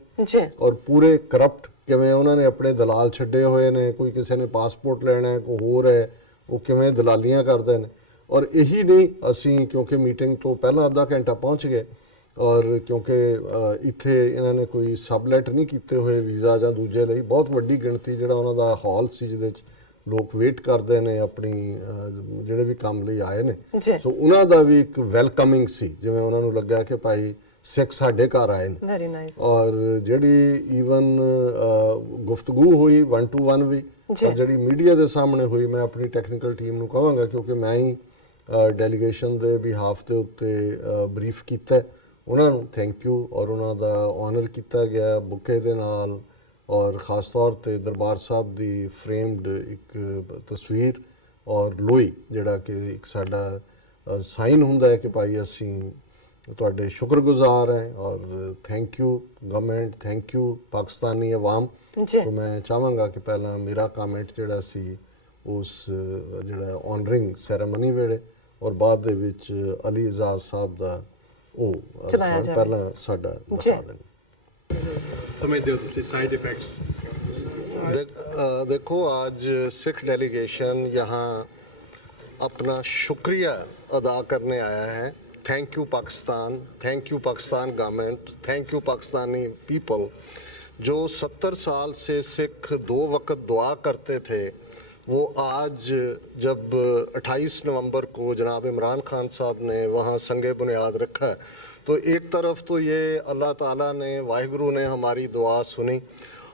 ਔਰ ਪੂਰੇ ਕਰਪਟ, ਕਿਵੇਂ ਉਹਨਾਂ ਨੇ ਆਪਣੇ ਦਲਾਲ ਛੱਡੇ ਹੋਏ ਨੇ, ਕੋਈ ਕਿਸੇ ਨੇ ਪਾਸਪੋਰਟ ਲੈਣਾ ਹੈ, ਕੋਈ ਹੋਰ ਹੈ, ਉਹ ਕਿਵੇਂ ਦਲਾਲੀਆਂ ਕਰਦੇ ਨੇ। ਔਰ ਇਹੀ ਨਹੀਂ, ਅਸੀਂ ਕਿਉਂਕਿ ਮੀਟਿੰਗ ਤੋਂ ਪਹਿਲਾਂ ਅੱਧਾ ਘੰਟਾ ਪਹੁੰਚ ਗਏ ਔਰ ਕਿਉਂਕਿ ਇੱਥੇ ਇਹਨਾਂ ਨੇ ਕੋਈ ਸਬਲੈਟ ਨਹੀਂ ਕੀਤੇ ਹੋਏ ਵੀਜ਼ਾ ਜਾਂ ਦੂਜੇ ਲਈ, ਬਹੁਤ ਵੱਡੀ ਗਿਣਤੀ ਜਿਹੜਾ ਉਹਨਾਂ ਦਾ ਹਾਲ ਸੀ ਜਿਹਦੇ 'ਚ ਲੋਕ ਵੇਟ ਕਰਦੇ ਨੇ ਆਪਣੀ ਜਿਹੜੇ ਵੀ ਕੰਮ ਲਈ ਆਏ ਨੇ, ਸੋ ਉਹਨਾਂ ਦਾ ਵੀ ਇੱਕ ਵੈਲਕਮਿੰਗ ਸੀ, ਜਿਵੇਂ ਉਹਨਾਂ ਨੂੰ ਲੱਗਾ ਕਿ ਭਾਈ ਸਿੱਖ ਸਾਡੇ ਘਰ ਆਏ ਨੇ। Very nice. ਔਰ ਜਿਹੜੀ ਈਵਨ ਗੁਫ਼ਤਗੂ ਹੋਈ 1 to 1 ਵੀ, ਔਰ ਜਿਹੜੀ ਮੀਡੀਆ ਦੇ ਸਾਹਮਣੇ ਹੋਈ, ਮੈਂ ਆਪਣੀ ਟੈਕਨੀਕਲ ਟੀਮ ਨੂੰ ਕਹਾਂਗਾ ਕਿਉਂਕਿ ਮੈਂ ਹੀ ਡੈਲੀਗੇਸ਼ਨ ਦੇ ਬਿਹਾਫ ਦੇ ਉੱਤੇ ਬਰੀਫ ਕੀਤਾ, ਉਹਨਾਂ ਨੂੰ ਥੈਂਕ ਯੂ ਔਰ ਉਹਨਾਂ ਦਾ ਆਨਰ ਕੀਤਾ ਗਿਆ ਬੁਕੇ ਦੇ ਨਾਲ ਔਰ ਖਾਸ ਤੌਰ ਤੇ ਦਰਬਾਰ ਸਾਹਿਬ ਦੀ ਫਰੇਮਡ ਇੱਕ ਤਸਵੀਰ ਔਰ ਲੋਈ, ਜਿਹੜਾ ਕਿ ਇੱਕ ਸਾਡਾ ਸਾਈਨ ਹੁੰਦਾ ਹੈ ਕਿ ਭਾਈ ਅਸੀਂ ਤੁਹਾਡੇ ਸ਼ੁਕਰਗੁਜ਼ਾਰ ਹੈ ਔਰ thank you government, thank you Pakistani ਆਵਾਮ। ਸੋ ਮੈਂ ਚਾਹਾਂਗਾ ਕਿ ਪਹਿਲਾਂ ਮੇਰਾ ਕਮੈਂਟ ਜਿਹੜਾ ਸੀ ਉਸ ਜਿਹੜਾ ਆਨਰਿੰਗ ਸੈਰੇਮਨੀ ਵੇਲੇ ਔਰ ਬਾਅਦ ਦੇ ਵਿੱਚ ਅਲੀ ਇਜ਼ਾਜ਼ ਸਾਹਿਬ ਦਾ ਉਹ ਪਹਿਲਾਂ ਸਾਡਾ ਦਿਖਾ ਦੇਣ। देखो आज सिख डेलीगेशन यहाँ अपना शुक्रिया अदा करने आया है। Thank you Pakistan, thank you Pakistan government, thank you Pakistani people. जो 70 साल से सिख 2 वक्त दुआ करते थे, वो आज जब 28 नवंबर को जनाब इमरान खान साहब ने वहाँ संगे बुनियाद रखा है, तो एक तरफ तो ये अल्लाह ताला ने, वाहिगुरु ने हमारी दुआ सुनी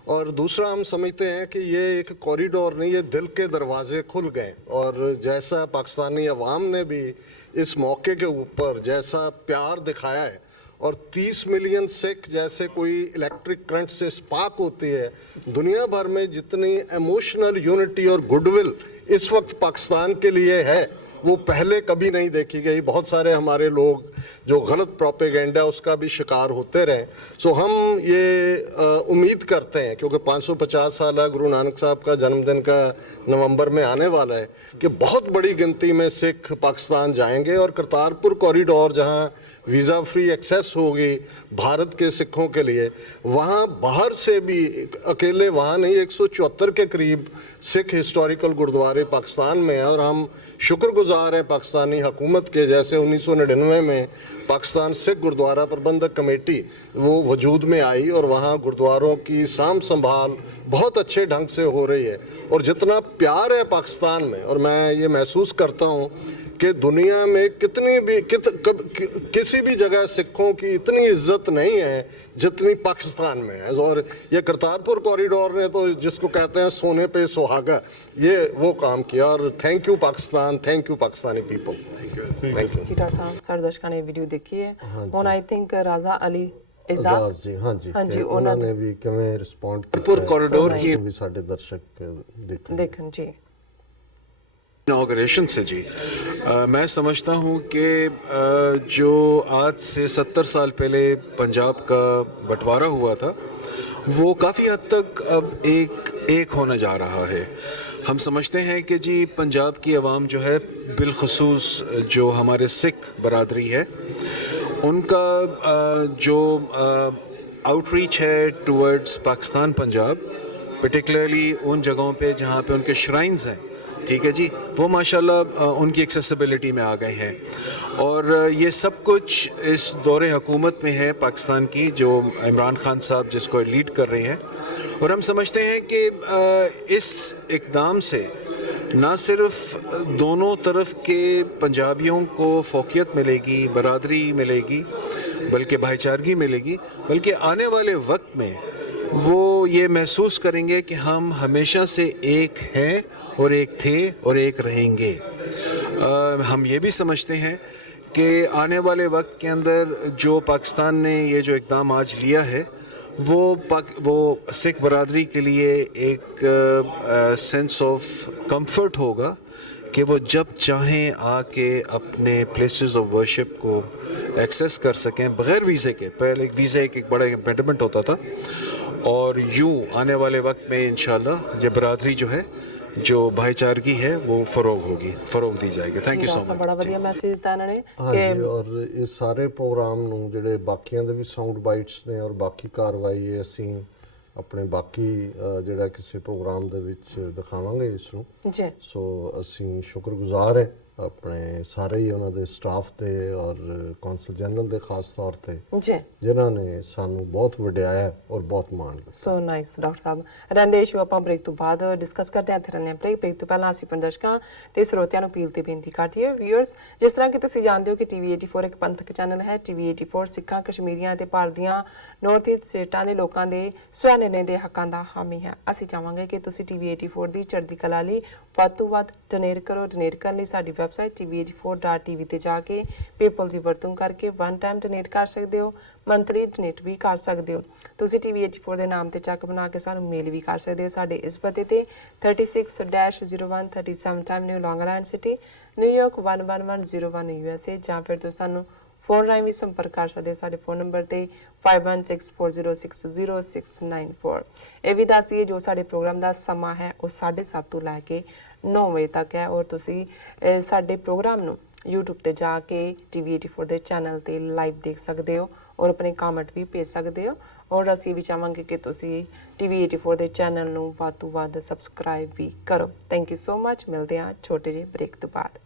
और दूसरा हम समझते हैं कि ये एक कॉरिडोर नहीं, ये दिल के दरवाजे खुल गए। और जैसा पाकिस्तानी अवाम ने भी इस मौके के ऊपर जैसा प्यार दिखाया है और 30 मिलियन सिख जैसे कोई इलेक्ट्रिक करंट से स्पार्क होती है, दुनिया भर में जितनी इमोशनल यूनिटी और गुडविल इस वक्त पाकिस्तान के लिए है, वो पहले कभी नहीं देखी गई। बहुत सारे हमारे लोग जो गलत प्रोपेगेंडा उसका भी शिकार होते रहे। सो हम ये उम्मीद करते हैं, क्योंकि 550 साल गुरु नानक साहब का जन्मदिन का नवंबर में आने वाला है, कि बहुत बड़ी गिनती में सिख पाकिस्तान जाएंगे और करतारपुर कॉरिडोर जहाँ वीज़ा फ्री एक्सेस होगी भारत के सिखों के लिए, वहाँ बाहर से भी अकेले वहाँ नहीं 174 के करीब सिख हिस्टोरिकल गुरुद्वारे पाकिस्तान में है। और हम शुक्रगुजार हैं पाकिस्तानी हुकूमत के, जैसे 1999 में पाकिस्तान सिख गुरुद्वारा प्रबंधक कमेटी वो वजूद में आई और वहाँ गुरुद्वारों की साम संभाल बहुत अच्छे ढंग से हो रही है। और जितना प्यार है पाकिस्तान में, और मैं ये महसूस करता हूँ कि दुनिया में कितनी भी किसी भी जगह सिखों की इतनी इज्जत नहीं है जितनी पाकिस्तान में है। और ये करतारपुर कॉरिडोर ने तो जिसको कहते हैं सोने पे सुहागा, ये वो काम किया। और thank you Pakistan, thank you Pakistani people. Thank you. Doctor साहब सारे दर्शकों ने वीडियो देखी है और आई थिंक राजा अली इजाज जी, हाँ जी, हाँ जी, ਉਹਨਾਂ ਨੇ ਵੀ ਕਿਵੇਂ ਰਿਸਪੌਂਡ ਕੀਤਾ कॉरिडोर की ਵੀ ਸਾਡੇ ਦਰਸ਼ਕ देखन जी इनॉग्रेशन से जी मैं समझता हूँ कि जो आज से 70 साल पहले पंजाब का बंटवारा हुआ था, वो काफ़ी हद तक अब एक होने जा रहा है। हम समझते हैं कि जी पंजाब की आवाम जो है, बिलखुसूस जो हमारे सिख बरादरी है, उनका जो आउटरीच है टुवर्ड्स पाकिस्तान पंजाब, पर्टिकुलरली उन जगहों पे जहाँ पे उनके श्राइन्स हैं, ठीक है जी, वो माशाल्लाह उनकी एक्सेसिबिलिटी में आ गए हैं। और ये सब कुछ इस दौरे हुकूमत में है पाकिस्तान की, जो इमरान खान साहब जिसको लीड कर रहे हैं। और हम समझते हैं कि इस इक़दाम से ना सिर्फ दोनों तरफ के पंजाबियों को फ़ोकियत मिलेगी, बरादरी मिलेगी, बल्कि भाईचारगी मिलेगी, बल्कि आने वाले वक्त में वो ये महसूस करेंगे कि हम हमेशा से एक हैं और एक थे और एक रहेंगे। हम ये भी समझते हैं कि आने वाले वक्त के अंदर जो पाकिस्तान ने ये जो इक़दाम आज लिया है, वो सिख बरादरी के लिए एक सेंस ऑफ कंफर्ट होगा कि वो जब चाहें आके अपने प्लेसेस ऑफ वर्शिप को एक्सेस कर सकें बग़ैर वीज़े के। पहले वीज़ा एक बड़ा इम्पेडिमेंट होता था, और यूँ आने वाले वक्त में इंशाल्लाह ये बरादरी जो है, जो भाईचारगी है, वो फ़रोग दी जाएगी। Thank you so much. ਬੜਾ ਵਧੀਆ ਮੈਸੇਜ ਦਿੱਤਾ ਇਹਨਾਂ ਨੇ ਹਾਂਜੀ, ਔਰ ਇਸ ਸਾਰੇ ਪ੍ਰੋਗਰਾਮ ਨੂੰ ਜਿਹੜੇ ਬਾਕੀਆਂ ਦੇ ਵੀ ਸਾਊਂਡ ਬਾਈਟਸ ਨੇ ਔਰ ਬਾਕੀ ਕਾਰਵਾਈ ਇਹ ਅਸੀਂ ਆਪਣੇ ਬਾਕੀ ਜਿਹੜਾ ਕਿਸੇ ਪ੍ਰੋਗਰਾਮ ਦੇ ਵਿੱਚ ਦਿਖਾਵਾਂਗੇ ਇਸ ਨੂੰ। ਜੀ ਸੋ ਅਸੀਂ ਸ਼ੁਕਰਗੁਜ਼ਾਰ ਹੈ ਆਪਣੇ ਸਾਰੇ ਹੀ ਉਹਨਾਂ ਦੇ ਸਟਾਫ ਦੇ ਔਰ ਕੌਂਸਲ ਜਨਰਲ ਦੇ ਖਾਸ ਤੌਰ ਤੇ, ਜੀ ਜਿਨ੍ਹਾਂ ਨੇ ਸਾਨੂੰ ਬਹੁਤ ਵਡਿਆਇਆ ਔਰ ਬਹੁਤ ਮਾਣ ਦਿੱਤਾ। ਸੋ ਨਾਈਸ ਡਾਕਟਰ ਸਾਹਿਬ। ਰਹਿੰਦੇ ਸ਼ੋ ਆਪਾਂ ਬ੍ਰੇਕ ਤੋਂ ਬਾਅਦ ਡਿਸਕਸ ਕਰਦੇ ਹਾਂ। ਰਹਿੰਦੇ ਬ੍ਰੇਕ ਤੋਂ ਪਹਿਲਾਂ ਅਸੀਂ ਆਪਣੇ ਦਰਸ਼ਕਾਂ ਤੇ ਸਰੋਤਿਆਂ ਨੂੰ ਅਪੀਲ ਤੇ ਬੇਨਤੀ ਕਰਦੀ ਹੈ ਵਿਊਅਰਸ, ਜਿਸ ਤਰ੍ਹਾਂ ਕਿ ਤੁਸੀਂ ਜਾਣਦੇ ਹੋ ਕਿ ਟੀਵੀ 84 ਇੱਕ ਪੰਥਕ ਚੈਨਲ ਹੈ। ਟੀਵੀ 84 ਸਿੱਖਾਂ, ਕਸ਼ਮੀਰੀਆਂ ਤੇ ਭਾਰਤ ਦੀਆਂ ਨਾਰਥ ਈਸਟ ਸਟੇਟਾਂ ਦੇ ਲੋਕਾਂ ਦੇ ਸਵੈ ਨਿਰਣੇ ਦੇ ਹੱਕਾਂ ਦਾ ਹਾਮੀ ਹੈ। ਅਸੀਂ ਚਾਹਾਂਗੇ ਕਿ ਤੁਸੀਂ ਟੀਵੀ 84 ਦੀ ਚੜ੍ਹਦੀ ਕਲਾ ਲਈ ਵੱਧ ਤੋਂ ਵੱਧ ਡੋਨੇਟ ਕਰੋ। ਡੋਨੇਟ ਕਰਨ ਲਈ ਸਾਡੀ ਵੈਬਸਾਈਟ tv84.tv ਤੇ ਜਾ ਕੇ ਪੇਪਲ ਦੀ ਵਰਤੋਂ ਕਰਕੇ ਵਨ ਟਾਈਮ ਡੋਨੇਟ ਕਰ ਸਕਦੇ ਹੋ, ਮੰਥਲੀ ਡੋਨੇਟ ਵੀ ਕਰ ਸਕਦੇ ਹੋ। ਤੁਸੀਂ ਟੀਵੀ 84 ਦੇ ਨਾਮ ਤੇ ਚੈੱਕ ਬਣਾ ਕੇ ਸਾਨੂੰ ਮੇਲ ਵੀ ਕਰ ਸਕਦੇ ਹੋ ਸਾਡੇ ਇਸ ਪਤੇ ਤੇ 36-0137 ਟਾਈਮ ਨਿਊ ਲੌਂਗ ਆਈਲੈਂਡ ਸਿਟੀ, ਨਿਊਯਾਰਕ 11101 USA, ਜਾਂ ਫਿਰ ਤੁਸੀਂ ਸਾਨੂੰ ਫੋਨ ਰਾਹੀਂ ਵੀ ਸੰਪਰਕ ਕਰ ਸਕਦੇ ਹੋ ਸਾਡੇ ਫੋਨ ਨੰਬਰ ਤੇ 5164060694। ਇਹ ਵੀ ਦੱਸ ਦਈਏ ਜੋ ਸਾਡੇ ਪ੍ਰੋਗਰਾਮ ਦਾ ਸਮਾਂ ਹੈ ਉਹ 7:30 ਤੋਂ ਲੈ ਕੇ 9 ਵਜੇ ਤੱਕ ਹੈ, ਔਰ ਤੁਸੀਂ ਸਾਡੇ ਪ੍ਰੋਗਰਾਮ ਨੂੰ YouTube ਤੇ ਜਾ ਕੇ ਟੀਵੀ 84 ਦੇ ਚੈਨਲ ਤੇ ਲਾਈਵ ਦੇਖ ਸਕਦੇ ਹੋ ਔਰ ਆਪਣੇ ਕਮੈਂਟ ਵੀ ਭੇਜ ਸਕਦੇ ਹੋ। ਔਰ ਅਸੀਂ ਵੀ ਚਾਹਾਂਗੇ ਕਿ ਤੁਸੀਂ ਟੀਵੀ 84 ਦੇ ਚੈਨਲ ਨੂੰ ਵੱਧ ਤੋਂ ਵੱਧ ਸਬਸਕ੍ਰਾਈਬ ਵੀ ਕਰੋ। Thank you so much. ਮਿਲਦੇ ਹਾਂ ਛੋਟੇ ਜਿਹੇ ਬ੍ਰੇਕ ਤੋਂ ਬਾਅਦ।